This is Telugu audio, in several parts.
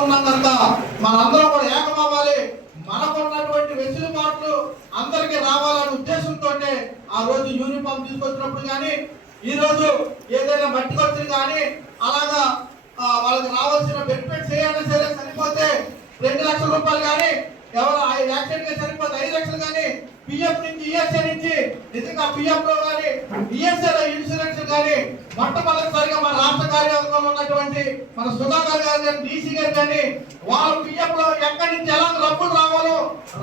ఉన్నాం కనుక మనందరం కూడా ఏకమవ్వాలి. మనకున్నటువంటి వెసులుబాట్లు అందరికీ రావాలనే ఉద్దేశంతో ఆ రోజు యూనిఫామ్ తీసుకొచ్చినప్పుడు కానీ, ఈ రోజు ఏదైనా మట్టి ఖర్చులు కానీ అలాగా వాళ్ళకి రావాల్సిన బెనిఫిట్స్ ఏమైనా సరే సరిపోతే 2 లక్షల రూపాయలు కానీ, ఎవరు యాక్సిడెంట్ గా సరిపోతే 5 లక్షలు కానీ, పిఎఫ్ నుంచి ఈఎస్ఐ నుంచి నిజంగా పిఎఫ్ లో కానీ ఈఎస్ఐ ఇన్సూరెన్స్ కానీ మొట్టమొదటిసారిగా మన రాష్ట్ర కార్యవర్గంలో ఉన్నటువంటి మన సుధాకర్ గారు కానీ డీసీ గారు కానీ వాళ్ళు పిఎఫ్ లో ఎక్కడి నుంచి ఎలా డబ్బులు రావాలో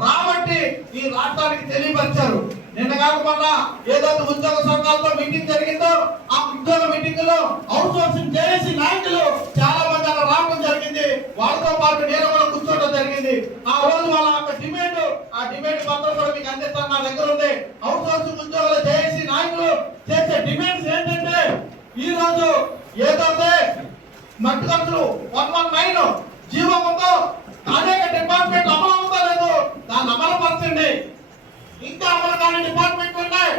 రాబట్టి ఈ రాష్ట్రానికి తెలియపరిచారు. నిన్న కాకుండా ఏదైతే ఉద్యోగ సంఘాలతో మీటింగ్ జరిగిందో ఆ ఉద్యోగ మీటింగ్ లో అవుట్ సోర్సింగ్ చేసి నాయకులు చాలా మంది అక్కడ రావడం జరిగింది. వాళ్ళతో పాటు నేను కూడా కూర్చోవడం జరిగింది. ఆ రోజు వాళ్ళ డిమాండ్ పత్రం కూడా మీకు అందిస్తాను, నా దగ్గర ఉంది. అవుట్ సోర్సింగ్ ఉద్యోగులు చేసి నాయకులు చేసే డిమాండ్స్ ఏంటంటే, ఈ రోజు ఏదైతే మట్టి ఖర్చులు 119 జీవో ఉందో అనేక డిపార్ట్మెంట్ అమలు అవుతా లేదు, దాన్ని అమలు పరచండి. ఇంకా అమలు కాని డిపార్ట్మెంట్ ఉన్నాయి,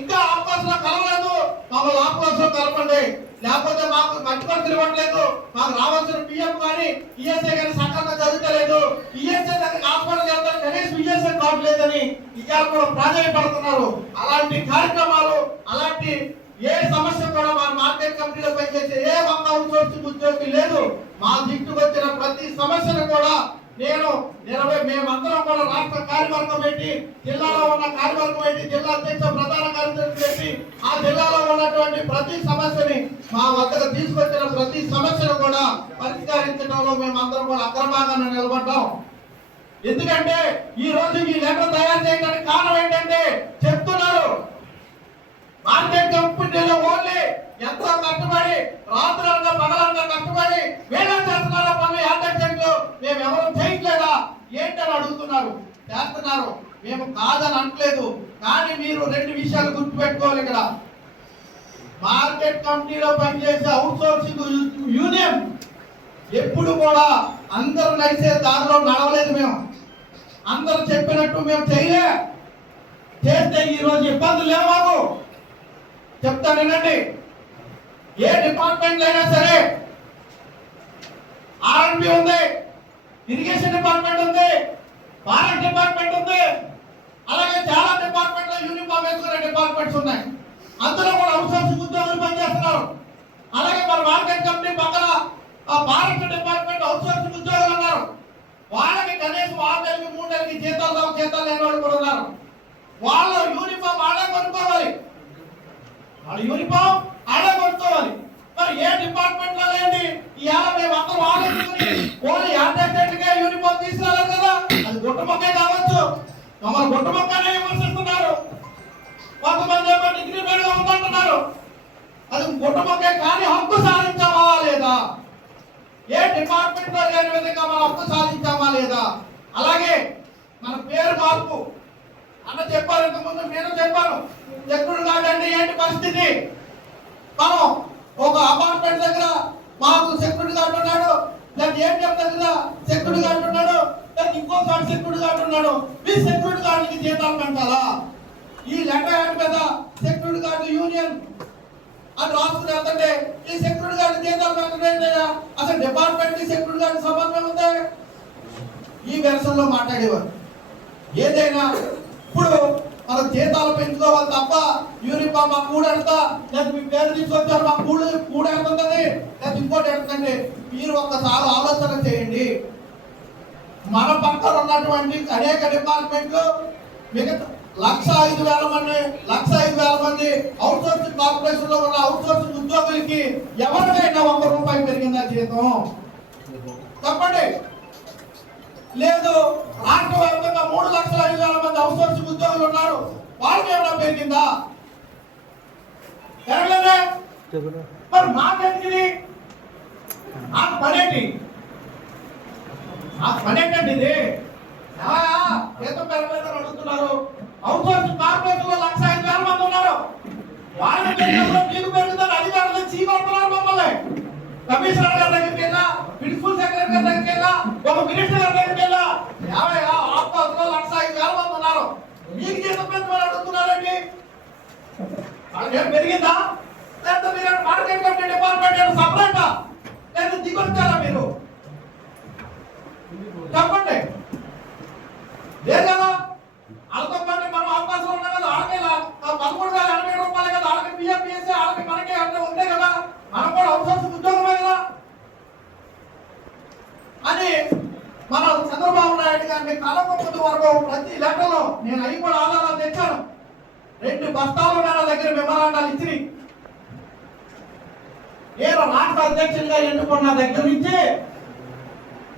ఇంకా ఆఫ్కోర్స్ లో కలవలేదు, మమ్మల్ని ఆఫ్కోర్స్ లో కలపండి. లేకపోతే మాకు మట్టి ఖర్చులు ఇవ్వట్లేదు, మాకు రావాల్సిన పిఎఫ్ కానీ ఈఎస్ఐ కానీ సక్రమంగా జరుగుతలేదు, ఈఎస్ఐ దగ్గర హాస్పిటల్ వెళ్తారు కనీసం ఈఎస్ఐ కావట్లేదని ఇవాళ కూడా ప్రాధాన్యపడుతున్నారు. అలాంటి కార్యక్రమాలు, అలాంటి ఏ సమస్య కూడా మన మార్కెట్ కమిటీలో పనిచేసే ఏ ఒక్క అవుట్ సోర్సింగ్ ఉద్యోగి లేదు. మా దిట్టుకు వచ్చిన ప్రతి సమస్యను కూడా మేమందరం కూడా రాష్ట్ర కార్యవర్గం పెట్టి, జిల్లాలో ఉన్న కార్యవర్గం పెట్టి, జిల్లా అధ్యక్ష ప్రధాన కార్యదర్శి పెట్టి ఆ జిల్లాలో ఉన్నటువంటి ప్రతి సమస్యని మా వద్దకు తీసుకొచ్చిన ప్రతి సమస్యను కూడా పరిష్కరించడంలో మేమందరం కూడా అగ్రభాగాన్ని నిలబడ్డాం. ఎందుకంటే ఈ రోజు ఈ లెటర్ తయారు చేయడానికి కారణం ఏంటంటే, చెప్తున్నారు మార్కెట్ కంపెనీలో ఓన్లీ ఎంతో కష్టపడి రాత్రులుగా పగలంగా కష్టపడి వేళ చేస్తున్నారు పనులు యాదక్షలు, మేము ఎవరు చేయట్లేదా ఏంటని అడుగుతున్నారు. చేస్తున్నారు, మేము కాదని అనట్లేదు. కానీ మీరు 2 విషయాలు గుర్తుపెట్టుకోవాలి. ఇక్కడ మార్కెట్ కమిటీలో పనిచేసే అవుట్ సోర్సింగ్ యూనియన్ ఎప్పుడు కూడా అందరూ నడిచే దారిలో నడవలేదు. మేము అందరూ చెప్పినట్టు మేము చేస్తే ఈ రోజు ఇబ్బందులు లేవు. మాకు చెప్తాను వినండి, ఏ డిపార్ట్మెంట్ అయినా సరే ఆర్ఎండ్బి ఉంది, ఇరిగేషన్ డిపార్ట్మెంట్ ఉంది, ఫారెస్ట్ డిపార్ట్మెంట్ ఉంది, అలాగే చాలా డిపార్ట్మెంట్ లో యూనిఫామ్ వేసుకునే డిపార్ట్మెంట్స్ ఉన్నాయి. అందులో కూడా అవుట్ సోర్సింగ్ ఉద్యోగులు పనిచేస్తున్నారు. అలాగే మన మార్కెట్ కంపెనీ పక్కన ఫారెస్ట్ డిపార్ట్మెంట్ అవుట్ సోర్సింగ్ ఉద్యోగులు ఉన్నారు. వాళ్ళకి కనీసం 6 నెలలకి 3 నెలలకి జీతాలు లేని వాళ్ళు కూడా ఉన్నారు. వాళ్ళ యూనిఫామ్ ఆడే కొనుక్కోవాలి, వాళ్ళ యూనిఫామ్ ఆడే కొనుక్కోవాలి. మరి ఏ డిపార్ట్మెంట్ లో లేని ఇవాళ మేము అందరూ ఆలోచించుకుని ఓన్లీ యాక్సిడెంట్కే యూనిఫామ్ తీసుకురాలేదు కదా. అది గుట్టమొక్కే కావచ్చు, మమ్మల్ని గుట్టమొక్కనే విమర్శిస్తున్నారు. కొంతమంది ఏమో డిగ్రీ మీద ఉందంటున్నారు. అది గుట్టమొక్కే కానీ హక్కు సాధించామా లేదా? ఏ డిపార్ట్మెంట్ లో లేని విధంగా మనం హక్కు సాధించామా లేదా? అలాగే మన పేరు మార్పు అన్న చెప్పారు, ఇంతకుముందు నేను చెప్పాను. సెక్యూరిటీ గార్డ్ అంటే ఏంటి పరిస్థితి? మనం ఒక అపార్ట్మెంట్ దగ్గర మాకు సెక్యూరిటీ గార్డ్ ఉన్నాడు, లేదా ఏటీఎం దగ్గర సెక్యూరిటీ గార్డ్ ఉన్నాడు, లేదా ఇంకోసారి సెక్యూరిటీ గార్డ్ ఉన్నాడు. మీ సెక్యూరిటీ గార్డుకి జీతాలు పెంచాలా? ఈ లెటర్ మీద సెక్యూరిటీ గార్డు యూనియన్ అది రాసుకుని వెళ్తుంటే ఈ సెక్యూరిటీ గార్డు జీతాలు పెంచలేదా? అసలు డిపార్ట్మెంట్ కి సెక్యూరిటీ గార్డు సంబంధం ఉంది? ఈ వెర్షన్ లో మాట్లాడేవారు. ఏదైనా ఇప్పుడు మన జీతాలు పెంచుకోవాలి తప్ప యూనిఫామ్ మా కూడెడతా, లేదా మీ పేరు తీసుకొచ్చారు మా కూడెడుతుంది, లేదా ఇంకోటి ఎడుతుంది. మీరు ఒక్కసారి ఆలోచన చేయండి. మన పక్కన ఉన్నటువంటి అనేక డిపార్ట్మెంట్లు మిగతా 1,05,000 మంది అవుట్ సోర్సింగ్ కార్పొరేషన్ లో ఉన్న అవుట్ సోర్సింగ్ ఉద్యోగులకి ఎవరికైనా 1 రూపాయి పెరిగిందా జీతం? చెప్పండి. లేదు. రాష్ట్ర వ్యాప్తంగా 3,05,000 మంది అవుట్ సోర్సింగ్ ఉద్యోగులు ఉన్నారు, వాళ్ళకి ఏమైనా పెరిగిందా? పెరగలేదే. మరి మాకెందుకు ఆ పనేంటి? ఇది జీతం పెరగలేదని అడుగుతున్నారు. అవుట్ సోర్సింగ్ కార్పొరేషన్ లో 1,05,000 మంది ఉన్నారు, వాళ్ళ మీకు పెరుగుతుంది. అధికారులు చీకొడుతున్నారు మమ్మల్ని. కమిషనర్ గారి దగ్గరికి వెళ్ళా, ప్రిన్సిపల్ సెక్రటరీ గారి దగ్గరికి వెళ్ళా, ఒక మినిస్టర్ గారి దగ్గరికి వెళ్ళా, 1,05,000 మంది ఉన్నారు, మీకు జీతం పెంచమని అడుగుతున్నారండి. వాళ్ళకి పెరిగిందా? లేదా మీరు మార్కెట్ కమిటీ డిపార్ట్మెంట్ సపరేటా? లేదా దిగొచ్చారా? మీరు లేదు కదా. వాళ్ళతో పాటు మనం అవకాశం ఉన్నా కదా, వాళ్ళకి 13,080 రూపాయలు కదా, వాళ్ళకి పిఎఫ్పిఎస్సీ వాళ్ళకి మనకి అన్నీ ఉంటాయి కదా, మనం కూడా అవుట్సోర్సింగ్ ఉద్యోగమే కదా అని మనం చంద్రబాబు నాయుడు గారిని కలవ ముందు వరకు ప్రతి లెక్కలో నేను అవి కూడా ఆధారాలు తెచ్చాను. 2 బస్తాలు నా దగ్గర మెమరాండాలు ఇచ్చి నేను రాష్ట్ర అధ్యక్షుడిగా ఎన్నుకున్న దగ్గర నుంచి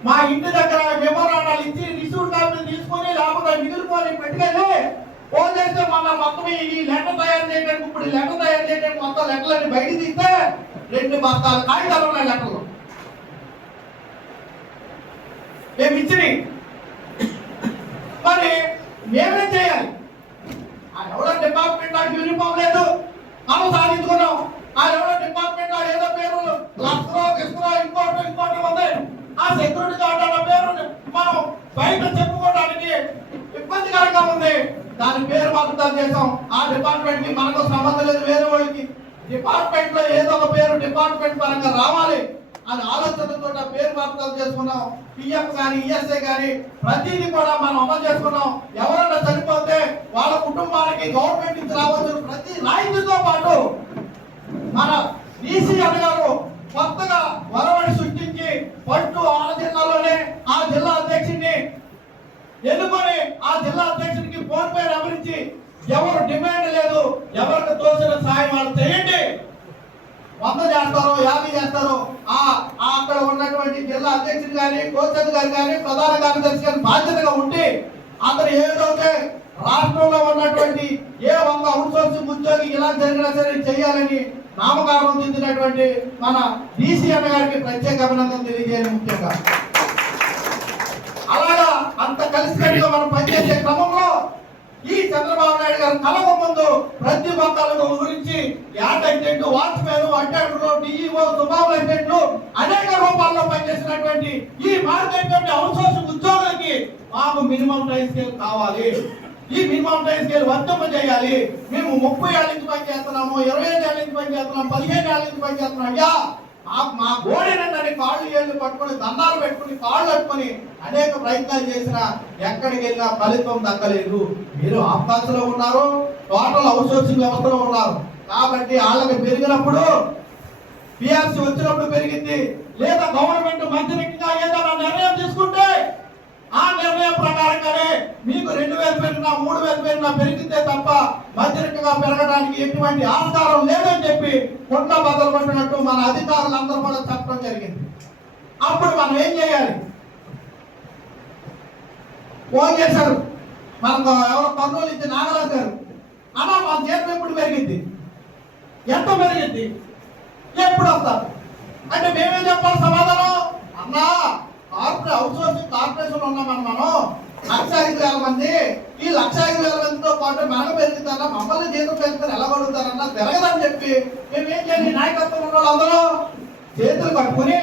మా ఇంటి దగ్గర మెమోరాండాలు ఇచ్చి రిసీవ్ కాపీలు తీసుకొని లేకపోతే మిగిలిపోయి పెట్టుకెళ్ళి ఫోన్ చేస్తే మొత్తం ఈ లెటర్ తయారు చేయడానికి ఇప్పుడు లెటర్ తయారు చేయడానికి మొత్తం లెటర్లన్నీ బయట తీస్తే 2 బస్తాలు కాగితాలు ఉన్నాయి లెటర్లు మేము ఇచ్చినాయి. మరి మేమేం చేయాలి? ఎవరో డిపార్ట్మెంట్ నాకు యూనిఫామ్ లేదు, మనం సాధించుకున్నాం. ఆ ఎవరో డిపార్ట్మెంట్ ఏదో పేరు లస్కరో కిస్కరో ఇంకోటి ఉంది, ఆ సెక్యూరిటీ గార్డ్ అన్న పేరు మనం బయట చెప్పుకోవడానికి ఇబ్బందికరంగా ఉంది. దాని పేరు మార్పుదాలు చేసాం. ఆ డిపార్ట్మెంట్ కి మనకు సంబంధం లేదు, వేరే వాళ్ళకి. డిపార్ట్మెంట్ లో ఏదో ఒక పేరు డిపార్ట్మెంట్ పరంగా రావాలి అని ఆలోచనతో పేరు మార్పుదాలు చేసుకున్నాం. పిఎఫ్ కానీ ఈఎస్ఐ కానీ ప్రతిదీ కూడా మనం అమలు చేసుకున్నాం. ఎవరైనా చనిపోతే వాళ్ళ కుటుంబానికి గవర్నమెంట్ నుంచి రావచ్చు ప్రతి రాయితీతో పాటు మన డీసీ అన్నగారు కొత్తగా వరవడి సృష్టించి పట్టు ఆ జిల్లాలోనే ఆ జిల్లా అధ్యక్షుడిని ఎన్నుకొని ఆ జిల్లా అధ్యక్షుడికి ఫోన్ పే అమరించి ఎవరు డిమాండ్ లేదు, ఎవరికి తోచిన సాయం వాళ్ళు చేయండి, 100 చేస్తారో 50 చేస్తారో అక్కడ ఉన్నటువంటి జిల్లా అధ్యక్షుడు కానీ కోచర్ గారు కానీ ప్రధాన కార్యదర్శి గారి బాధ్యతగా ఉండి అతను ఏదైతే రాష్ట్రంలో ఉన్నటువంటి ఏ 100 అవుట్సోర్సింగ్ ఉద్యోగి ఇలా జరిగినా సరే చేయాలని నామకరణం చెందినటువంటి మన డీసీ అన్న గారికి ప్రత్యేక అభినందన తెలియజేయాలి. ముఖ్యంగా అలాగా అంత కలిసికట్టుగా మనం పనిచేసే క్రమంలో ఈ చంద్రబాబు నాయుడు గారు కలవ ముందు ప్రతి ఒక్కరు గురించి యాడ్ అటెండెంట్, వాచ్మెన్, అటెండర్, డిఈఓ, సూపర్వైజర్లు అనేక రూపాల్లో పనిచేసినటువంటి ఈ మార్కెట్ అవుట్సోర్సింగ్ ఉద్యోగులకి మాకు మినిమం టైం స్కేల్ కావాలి. ఈ మినిమం టైం స్కేల్ వర్తింప చేయాలి. మేము 30 ఏళ్ళ నుంచి పని చేస్తున్నాము, 25 ఏళ్ళ నుంచి పని చేస్తున్నాం, 15 ఏళ్ళ నుంచి పని చేస్తున్నాం. అయ్యా మా గోడేనండి కాళ్ళు ఏళ్ళు పట్టుకొని దండాలు పెట్టుకుని కాళ్ళు పట్టుకొని అనేక ప్రయత్నాలు చేసినా ఎక్కడికి వెళ్ళినా ఫలితం దక్కలేదు. మీరు ఆఫ్కాన్స్లో ఉన్నారు, టోటల్ అవుట్సోర్సింగ్ వ్యవస్థలో ఉన్నారు. కాబట్టి వాళ్ళకి పెరిగినప్పుడు పిఆర్సీ వచ్చినప్పుడు పెరిగింది, లేదా గవర్నమెంట్ మంత్రిగా ఏదైనా నిర్ణయం తీసుకుంటే ఆ నిర్ణయం ప్రకారంగానే మీకు 2,000 పెరిగినా 3,000 పెరిగినా పెరిగితే తప్ప మధ్యరికగా పెరగడానికి ఎటువంటి ఆస్కారం లేదని చెప్పి కొండ బదులు పట్టినట్టు మన అధికారులందరూ కూడా చెప్పడం జరిగింది. అప్పుడు మనం ఏం చేయాలి? ఫోన్ చేశారు మనకు ఎవరో కర్నూలు ఇచ్చి నాగరాజు గారు, అన్నా మా జీతం ఎప్పుడు పెరిగింది, ఎంత పెరిగింది, ఎప్పుడు వస్తారు అంటే మేమేం చెప్పాలి సమాధానం? అన్నా అవుట్సోర్సింగ్ కార్పొరేషన్ ఉన్నామని మనం 1,05,000 మంది, ఈ 1,05,000 మందితో పాటు మనకు పెరుగుతారా, మమ్మల్ని జీతం పెరుగుతారు ఎలా పడుగుతారన్నా పెరగదని చెప్పి మేమేం చేయాలి? నాయకత్వం ఉన్న వాళ్ళందరూ చేతులు కట్టుకుని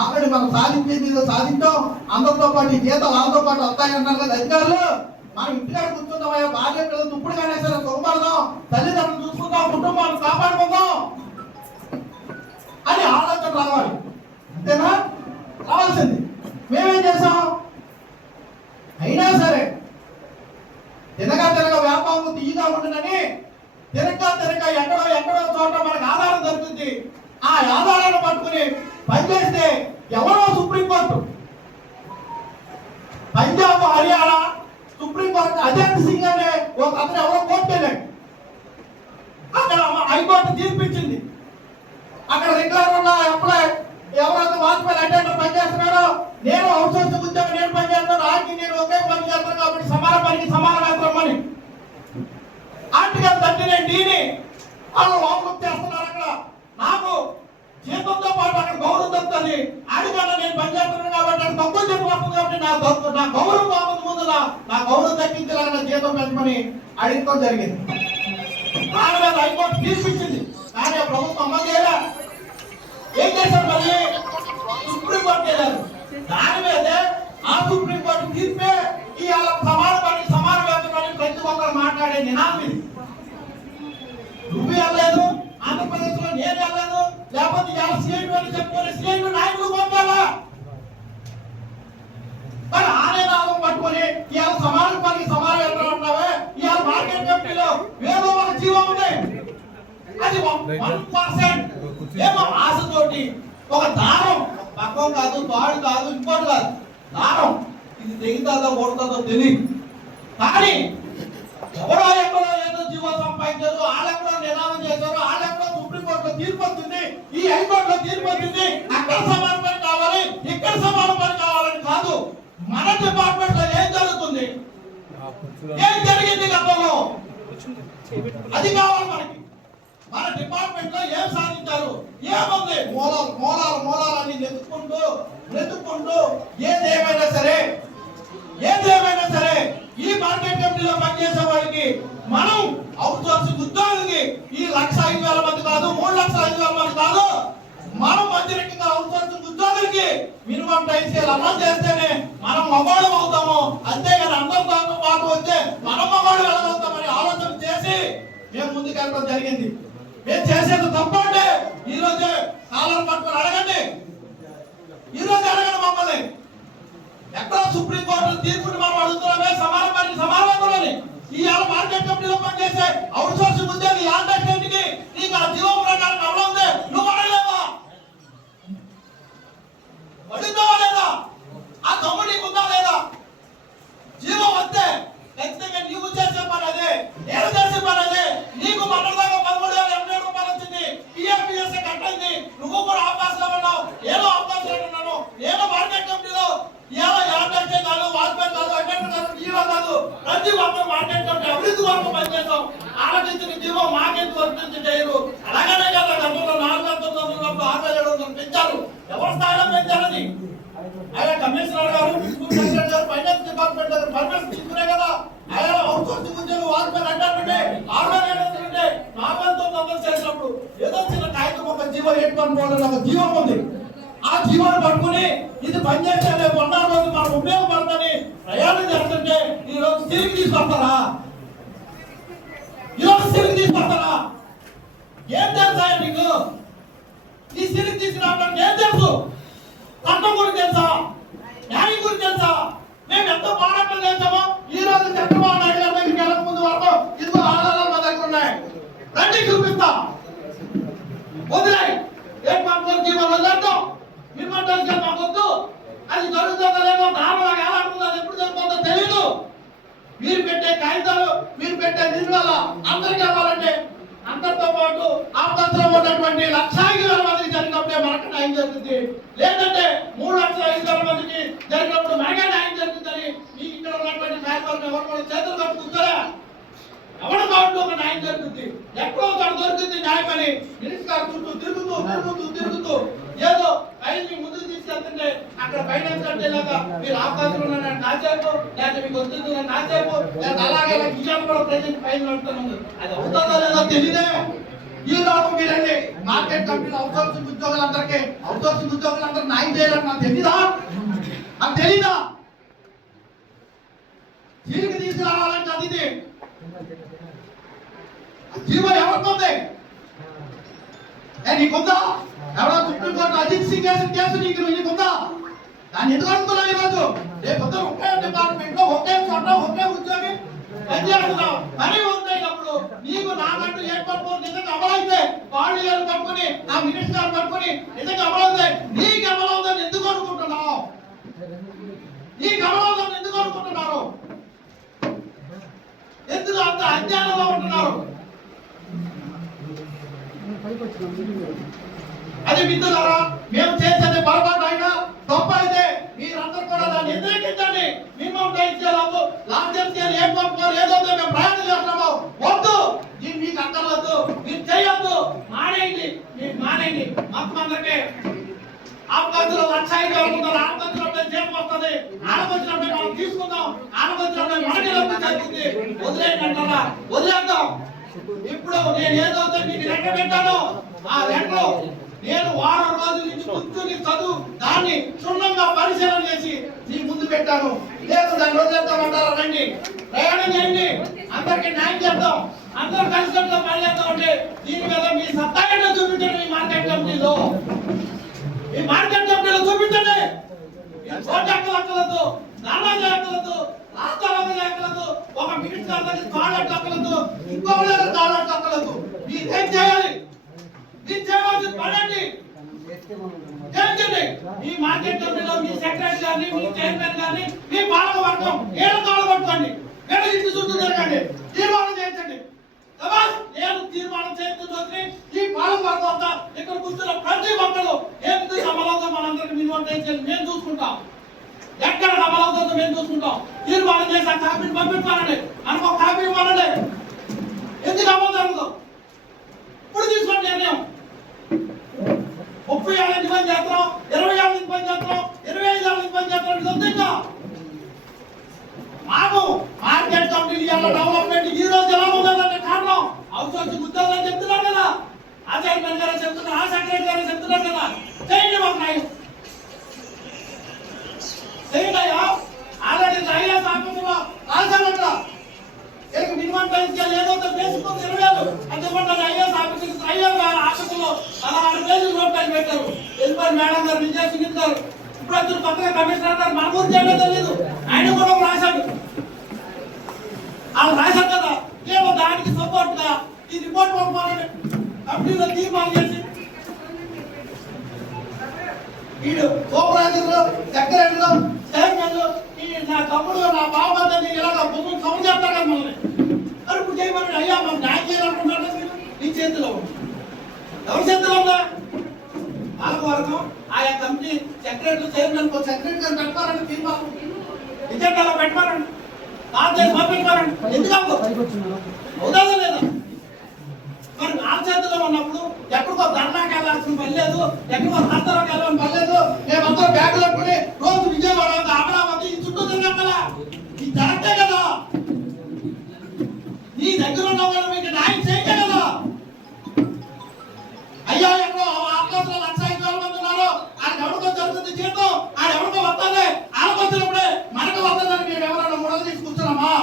ఆల్రెడీ మనం సాధించేది సాధించాం, అందరితో పాటు జీతం వాళ్ళతో పాటు వస్తాయన్నారు కదా అధికారులు. మనం ఇంటికాడ కూర్చుందామయ్యా, భార్య పిల్లలు ఇప్పుడు కానీ సరే సుఖపడదాం, తల్లిదండ్రులు చూసుకుందాం, కుటుంబాన్ని కాపాడుకుందాం అని ఆలోచన రావాలి. అంతేనా? రావాల్సింది. మేమేం చేసాం? అయినా సరే తినగా వ్యాపారం తీయగా ఉంటుందని తినక ఎక్కడో చోట మనకు ఆధారం దొరుకుతుంది. ఆ ఆధారాన్ని పట్టుకుని పనిచేస్తే ఎవరో సుప్రీంకోర్టు, పంజాబ్, హర్యానా సుప్రీంకోర్టు అజంత్ సింగ్ అనే ఒక అతను ఎవరో కోర్టు వెళ్ళాడు. అక్కడ హైకోర్టు తీర్పిచ్చింది. అక్కడ రెగ్యులర్ ఉన్న ఎంప్లాయ్ ఎవరైతే వాచ్మెన్ అటెండర్ పనిచేస్తున్నారో, నేను అవుట్సోర్సింగ్ ఉద్యోగం నేను పనిచేస్తాను, ఆకి నేను ఒకే పని చేస్తాను కాబట్టి సమాన పనికి సమాన వేతనం అని ఆర్టికల్ 39D వాళ్ళు వామప్ చేస్తున్నారు. అక్కడ నాకు జీతంతో పాటు అక్కడ గౌరవం దొరుకుతుంది. అడిగన్నా నేను పనిచేస్తున్నాను కాబట్టి అక్కడ తక్కువ జీతం వస్తుంది కాబట్టి నా గౌరవం బాగుంది, ముందు నా గౌరవం తగ్గించాలని జీతం పెంచమని అడిగడం జరిగింది. దాని మీద హైకోర్టు తీర్పిచ్చింది. కానీ ప్రభుత్వం అమలు చేయలే. ఏం చేశారు? మళ్ళీ సుప్రీంకోర్టు వెళ్ళారు. దాని మీదే ఆ సుప్రీంకోర్టు తీర్పే ఇవాళ సమాన పని సమాన వేతనం ప్రతి ఒక్కరు మాట్లాడే నినాదం ఇది. నువ్వు వెళ్ళలేదు, ఆంధ్రప్రదేశ్ లో నేను వెళ్ళలేదు, లేకపోతే ఇవాళ సీఎం అని చెప్పుకొని సీఎం నాయకులు పంపాలా? మరి ఆ నినాదం పట్టుకొని ఇవాళ సమాన అది 1% ఏమో ఆశతోటి ఒక దారం, పక్కం కాదు, తాడు కాదు, ఇంకోటి కాదు, దారం ఇది తెగుతుందో కొడుతుందో తెలియదు. కానీ ఎవరో ఎక్కడో ఏదో జీవో సంపాదించారు, వాళ్ళెక్కడో నినాదం చేశారు, వాళ్ళెక్కడో సుప్రీంకోర్టులో తీర్పు వచ్చింది, ఈ హైకోర్టులో తీర్పు వచ్చింది, అక్కడ సమాన పని కావాలి, ఇక్కడ సమాన పని కావాలని కాదు. మన డిపార్ట్మెంట్ లో ఏం జరుగుతుంది, ఏం జరిగింది గతంలో, అది కావాలి మనకి. మన డిపార్ట్మెంట్ లో ఏం సాధించారు, ఏముంది, మూలాలు మూలాలు మూలాలన్నీ వెతుక్కుంటూ ఏదేమైనా సరే ఈ మార్కెట్ కమిటీలో పనిచేసే వాళ్ళకి మనం అవుట్ సోర్సింగ్ ఉద్యోగులకి ఈ 1,05,000 మంది కాదు, 3,05,000 మంది కాదు, మనం మంత్రికంగా అవుట్ సోర్సింగ్ ఉద్యోగులకి మినిమం టైం స్కేల్ అమలు చేస్తేనే మనం మగవాళ్ళం అవుతాము. అంతేగాని అందరితో పాటు వస్తే మనం మగవాళ్ళు వెళ్ళగలుగుతామని ఆలోచన చేసి మేము ముందుకెళ్ళడం జరిగింది. మేము చేసేది తప్పంటే ఈ రోజే కాలం పట్టుకుని అడగండి, ఈ రోజు అడగండి మమ్మల్ని. ఎక్కడో సుప్రీంకోర్టు తీర్పుని మనం అడుగుతున్నామే సమాన పని సమానమని. ఇవాళ మార్కెట్ కమిటీలో పనిచేసే అవుట్ సోర్సింగ్ ఉద్యోగి కి నీకు ఆ జీవో ప్రకారం అమలు ఉంది, నువ్వు పడలేవా, పడుతావా లేదా, ఆ దమ్ము నీకు ఉందా లేదా? జీవో వస్తే ఖచ్చితంగా నీవు చేసే పని అదే, నేను చేసే పని అదే. నీకు మొన్నదాకా 13,087 రూపాయలు వచ్చింది, పిఎఫ్పిఎస్ కట్ అయింది, నువ్వు కూడా అవకాశంలో ఉన్నావు, నేను అవకాశంలో ఉన్నాను. నేను మార్కెట్ కమిటీలో ప్రతి ఒక్కరు మార్కెట్ కమిటీ అభివృద్ధి వరకు పనిచేస్తాం. ఆలోచించిన జీవో మాకెందుకు వర్తించి చేయరు. అలాగనే కదా గతంలో 4,900 6,700 పెంచారు. ఎవరి స్థాయిలో పెంచారని ఆయన కమిషనర్ గారు, స్కూల్ సెక్రటరీ గారు, ఫైనాన్స్ డిపార్ట్మెంట్ గారు పర్మిషన్ తీసుకునే కదా ఆయన అవుట్ సోర్సింగ్ ఉద్యోగం వారిపై అంటారంటే 6,700 4,900 చేసినప్పుడు ఏదో చిన్న కాగితం ఒక జీవో 8.4 ఒక జీవం ఉంది. ఆ జీవాన్ని పట్టుకుని ఇది పనిచేసే రేపు 1 రోజు మనకు ఉపయోగపడుతుందని ప్రయాణం చేస్తుంటే ఈ రోజు తిరిగి తీసుకొస్తారా? ఏం తెలుసా నీకు? ఈ సిరికి తీసుకురావడానికి ఏం తెలుసు? చట్టం గురించి తెలుసా? న్యాయం గురించి తెలుసా? మేము ఎంతో పోరాటం చేస్తామో ఈ రోజు చంద్రబాబు నాయుడు గారి దగ్గరికి వెళ్ళక ముందు వరకు ఇదిగో ఆధారాలు మా దగ్గర ఉన్నాయి, రండి చూపిస్తా. వదిలాయి 8.4 జీవోలు వదిలేద్దాం, మిమ్మల్ని మాకొద్దు. అది జరుగుతుందో లేదో నార్మల్గా ఎలా ఉంటుందో అది ఎప్పుడు జరుగుతుందో తెలీదు. మీరు పెట్టే కాగితాలు, మీరు పెట్టే నిల్వల అందరికీ ఇవ్వాలంటే అందరితో పాటు ఆపదలో ఉన్నటువంటి 1,05,000 మందికి జరిగినప్పుడే మనకు న్యాయం జరుగుతుంది. లేదంటే 3,05,000 మందికి జరిగినప్పుడు మనకే న్యాయం జరుగుతుందని ఈ ఇక్కడ ఉన్నటువంటి నాయకులను ఎవరు చేతులు కట్టు కూర్చోరా? ఎవరి కాబట్టి ఒక న్యాయం జరుగుతుంది, ఎక్కడో ఒకటి దొరుకుతుంది న్యాయం అని మినిస్టర్ చుట్టూ తిరుగుతూ ఏదో ఫైల్ని ముందుకు తీసుకెళ్తుంటే అక్కడ ఫైనాన్స్ అంటే మీరు అవకాశం ఉన్నారని నాచేపు, లేదా మీకు వస్తుంది నాచేపు, లేదా అలాగే విషయాలు కూడా ప్రజెంట్ ఫైల్ నడుపుతుంది. అది అవుతుందో లేదో తెలియదే. ఈ లోపం మీరండి మార్కెట్ కంపెనీలు అవుట్ సోర్సింగ్ ఉద్యోగులందరూ న్యాయం చేయాలని నాకు తెలీదా? నాకు తెలీదా? తిరిగి తీసుకురావాలంటే అది జీవో ఎవరికొంది? నీకుందా? ఎవరో సుప్రీంకోర్టు అజిత్ సింగ్ కేసు నీకుందా? దాన్ని ఎందుకు అనుకున్నావు? ఈరోజు రేపు ఒకే డిపార్ట్మెంట్ లో ఒకే చోట ఒకే ఉద్యోగి పనిచేస్తున్నావు. పని ఉంటేటప్పుడు నీకు నాకంటూ 8.4 నిజంగా అమలైతే వాళ్ళు పట్టుకుని ఆ మినిస్టర్ పట్టుకుని నిజంగా అమలవుతాయి. నీకు అమలవుతుందని ఎందుకు అనుకుంటున్నావు? ఎందుకు అంత అజ్ఞానంలో ఉంటున్నారు? అది మిత్రులారా, మేము చేసేది పొరపాటు అయినా తప్పు అయితే మీరందరూ కూడా దాన్ని వ్యతిరేకించండి. మినిమం టైం చేయాలి, లార్జెస్ట్ స్కేల్ 8.4 ఏదైతే మేము ప్రయాణం చేస్తున్నామో వద్దు, దీన్ని మీకు అక్కర్లేదు, మీరు చేయొద్దు, మానేయండి. మీరు మానేయండి. మొత్తం అందరికీ ఆపదలో 1,05,000 ఆపదలో చేప వస్తుంది, ఆడవచ్చినప్పుడు మనం తీసుకుందాం, ఆడవచ్చినప్పుడు మనకి లబ్ధి జరుగుతుంది. వదిలేయంటారా? వదిలేద్దాం. ఇప్పుడు నేను ఏదైతే మీకు లెక్క పెట్టానో ఆ లెక్కలో నేను వారం రోజుల నుంచి కూర్చుని చదువు దాన్ని క్షుణ్ణంగా పరిశీలన చేసి మీ ముందు పెట్టాను. లేదు దాన్ని రోజేద్దామంటారా? రండి, ప్రయాణం చేయండి, అందరికి న్యాయం చేద్దాం, అందరూ కలిసికట్టుగా పని చేద్దాం. అంటే దీని మీద మీ సత్తా ఏంటో చూపించండి. ఈ మార్కెట్ కంపెనీలో చూపించండి. అక్కలదు, నామాజీ అక్కలదు, రాష్ట్రాలు అక్కలదు, ఒక మినిస్టర్ కాళ్ళట్టు అక్కలదు, ఇంకో కాళ్ళట్టు అక్కలదు. మీరేం చేయాలి? ఏంటండి ఈ మార్కెట్ కమిటీలో మీ సెక్రటరీ గారిని మీ చైర్మన్ గారిని మీ పాలక వర్గం ఏడు కాళ్ళు పట్టుకోండి, ఏడు ఇంటి చుట్టూ జరగండి, తీర్మానం చేయించండి. నేను తీర్మానం చేయించుకొని ఈ పాలక వర్గం అంతా ఇక్కడ కూర్చున్న ప్రతి ఒక్కరు ఏంటి సమలవుతో మనందరికి మినిమం చేయించండి, మేము చూసుకుంటాం. ఎక్కడ సమలవుతుందో మేము చూసుకుంటాం. తీర్మానం చేసి ఆ కాపీని పంపించాలండి, మనకు ఒక కాపీ ఇవ్వాలండి. ఎందుకు అమలు జరుగుతుందో ఇప్పుడు తీసుకోండి నిర్ణయం. 30 ఏళ్ళ నుంచి పని చేస్తున్నాం, 20 ఏళ్ళ నుంచి పని చేస్తున్నాం, 25 ఏళ్ళ నుంచి పని చేస్తున్నాం. సొంతంగా మాకు మార్కెట్ కమిటీ డెవలప్మెంట్ ఈ రోజు ఎలా ఉందంటే కారణం అవుట్సోర్సింగ్ ఉద్యోగాలు చెప్తున్నారు కదా, ఆ చైర్మన్ గారు చెప్తున్నారు, ఆ సెక్రటరీ గారు చెప్తున్నారు కదా. చేయండి మాకు న్యాయం చేయండి. ఆల్రెడీ ఐఏఎస్ ఆఫీసులో రాశారంట మినిమం ప్రైస్ ఏదో బేసిక్ 20,000 అంతేమంటారు. ఐఏఎస్ ఆఫీసులు ఆఫీసులో 16 పేజీలు నోట్ పైన పెట్టారు. వెళ్ళిపోయి మేడం గారు విజయ సునీత్ గారు ఇప్పుడు అతను కొత్తగా కమిషనర్ గారు మన గురించి ఏంటో తెలియదు, ఆయన కూడా రాశాడు. వాళ్ళు రాశారు కదా, ఏమో దానికి సపోర్ట్ గా ఈ రిపోర్ట్ పంపాలని కమిటీలో తీర్మానం చేసి వీడు సూపర్వైజర్లు సెక్రటరీలు చైర్మన్లు ఈ నా తమ్ముడు నా బాబాని ఇలాగ బొమ్మ సౌండ్ చేస్తారు కదా మనల్ని. మరి ఇప్పుడు చేయమని అయ్యా మనం న్యాయం చేయాలనుకుంటారు. నీ చేతిలో ఉంది, ఎవరి చేతిలో ఉందా? పాలక వర్గం ఆయా కమిటీ సెక్రటరీ చైర్మన్ సెక్రటరీ గారు పెట్టాలని తీర్మానం విజయవాడలో పెట్టారండి, పంపించారండి. ఎందుకు అవుదా లేదా? మరి నా చేతిలో ఉన్నప్పుడు ఎక్కడికో ధర్నాకి వెళ్ళాల్సిన పని లేదు, ఎక్కడికో రాష్ట్రాలకు వెళ్ళాలని పని లేదు. మేమంతా బ్యాగులు పట్టుకుని రోజు విజయవాడ అమరావతి ఈ చుట్టూ తిరగల ఈ జరగటే కదా. నీ దగ్గర ఉన్న వాళ్ళు మీకు న్యాయం చేయటే కదా. అయ్యా ఎక్కడో ఆకాశంలో 1,500 మంది ఉన్నారు, ఆయన ఎవరికో జరుగుతుంది జీతం, ఆయన ఎవరికో వస్తుంది, వాళ్ళకి వచ్చినప్పుడే మనకు వస్తుందని మేము ఎవరైనా ముడలు తీసుకొచ్చున్నామా?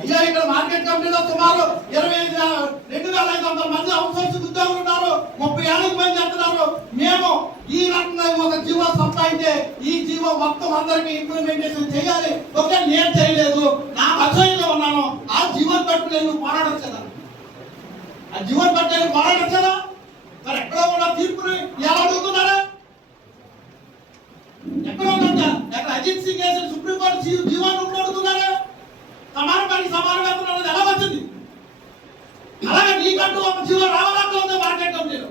అయ్యా ఇక్కడ మార్కెట్ కమిటీలో సుమారు 22,500 మంది అవుట్సోర్సింగ్ ఉద్యోగులు ఉన్నారు, 30 ఏళ్ళకి పని చేస్తున్నారు. మేము ఈ రకంగా ఒక జీవో సంపాదించే ఈ జీవో మొత్తం అందరికి ఇంప్లిమెంటేషన్ చేయాలి. ఓకే, నేను చేయలేదు, నా అసహ్యంగా ఉన్నాను, ఆ జీవోని పట్టు నేను పోరాడచ్చు కదా, ఆ జీవోని పట్టు నేను పోరాడచ్చు కదా. మరి ఎక్కడో ఉన్న తీర్పుని ఎలా అడుగుతున్నారా? ఎక్కడ ఉందా? ఎక్కడ అజిత్ సింగ్ కేసు సుప్రీంకోర్టు జీవోని ఇప్పుడు అడుగుతున్నారా? సమాన పనికి సమాన వేతనం అనేది ఎలా వచ్చింది? అలాగే నీకంటూ ఒక జీవో రావాలంటే మార్కెట్ కమిటీలో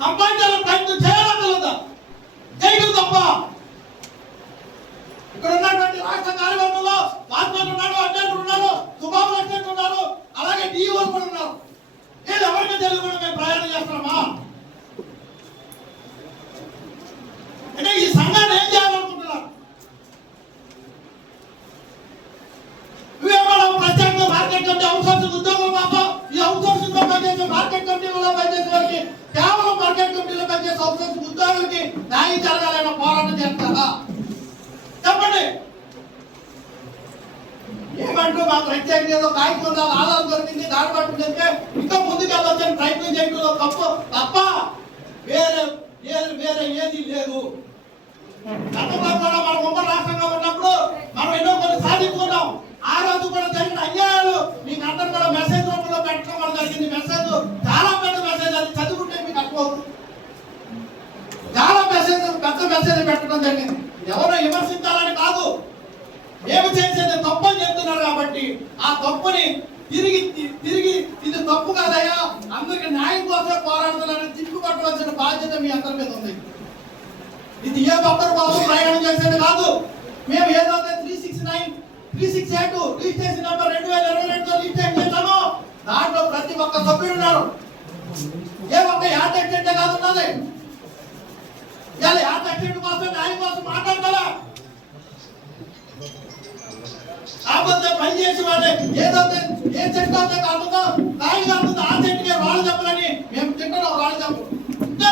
సంపాదించాలని ప్రయత్నం చేయాలంటే చేయడం తప్ప. ఇక్కడ ఉన్నటువంటి రాష్ట్ర కార్యవర్గంలో వాజ్పేయి ఉన్నాడు, అధ్యక్షుడు ఉన్నారు, సుబాబు అధ్యక్షుడు ఉన్నారు, అలాగే డిఓ కూడా ఉన్నారు. నేను ఎవరికి తెలియకుండా మేము ప్రయాణం చేస్తున్నామా? అంటే ఈ సంఘాన్ని ఏం చేయాలనుకుంటున్నారు? ప్రత్యేకంగా మార్కెట్ కమిటీ అవుట్సోర్సింగ్ ఉద్యోగులు మాత్రం ఈ అవుట్సోర్సింగ్ లో పనిచేసే మార్కెట్ కమిటీలో పనిచేసే వారికి కేవలం మార్కెట్ కమిటీలో పనిచేసే అవుట్సోర్సింగ్ ఉద్యోగులకి న్యాయం జరగాలన్న పోరాటం చేస్తారా? చెప్పండి. ఏమంటూ మా ప్రత్యేకంగా ఏదో కాగితం ఆధారం దొరికింది, దాడి పట్టుకుంటే ఇంకా ముందుకు వెళ్ళొచ్చని ప్రయత్నం చేయడంలో తప్ప వేరే ఏది లేదు. గతంలో కూడా మనం ఉమ్మడి రాష్ట్రంగా ఉన్నప్పుడు మనం ఎన్నో కొన్ని సాధించుకున్నాం. ఆ రోజు కూడా జరిగిన అన్యాయాలు మీకు అందరూ కూడా మెసేజ్ రూపంలో పెట్టడం వల్ల జరిగింది. మెసేజ్ చాలా పెద్ద మెసేజ్, అది చదువుకుంటే మీకు అర్థమవుతుంది. చాలా పెద్ద మెసేజ్ పెట్టడం జరిగింది. ఎవరో విమర్శించాలని కాదు, ఏమి చేసేది తప్పు అని చెప్తున్నారు కాబట్టి ఆ తప్పుని తిరిగి ఇది తప్పు కాదయ్యా, అందరికి న్యాయం కోసం పోరాడుతున్నారని తిప్పుకొట్టవలసిన బాధ్యత మీ అందరి మీద ఉంది. ఇది ఏ ఒక్కరి కోసం ప్రయాణం చేసేది కాదు. మేము ఏదైతే 368 రిజిస్ట్రేషన్ నెంబర్ 2022 రిజిస్ట్రేషన్ చేశామో దాంట్లో ప్రతి ఒక్క సభ్యుడు ఉన్నారు. ఏ ఒక్క యాదెక్టెంట్ కాదు ఉన్నది. ఇలా యాదెక్టెంట్ కోసం న్యాయం కోసం మాట్లాడతారా? కాకపోతే పని చేసి వాళ్ళే ఏదైతే ఏ చెట్టు అయితే కాకుండా రాయి కాకుండా ఆ చెట్టుకే రాళ్ళు చెప్పాలని మేము తింటున్నాం. రాళ్ళు చెప్పు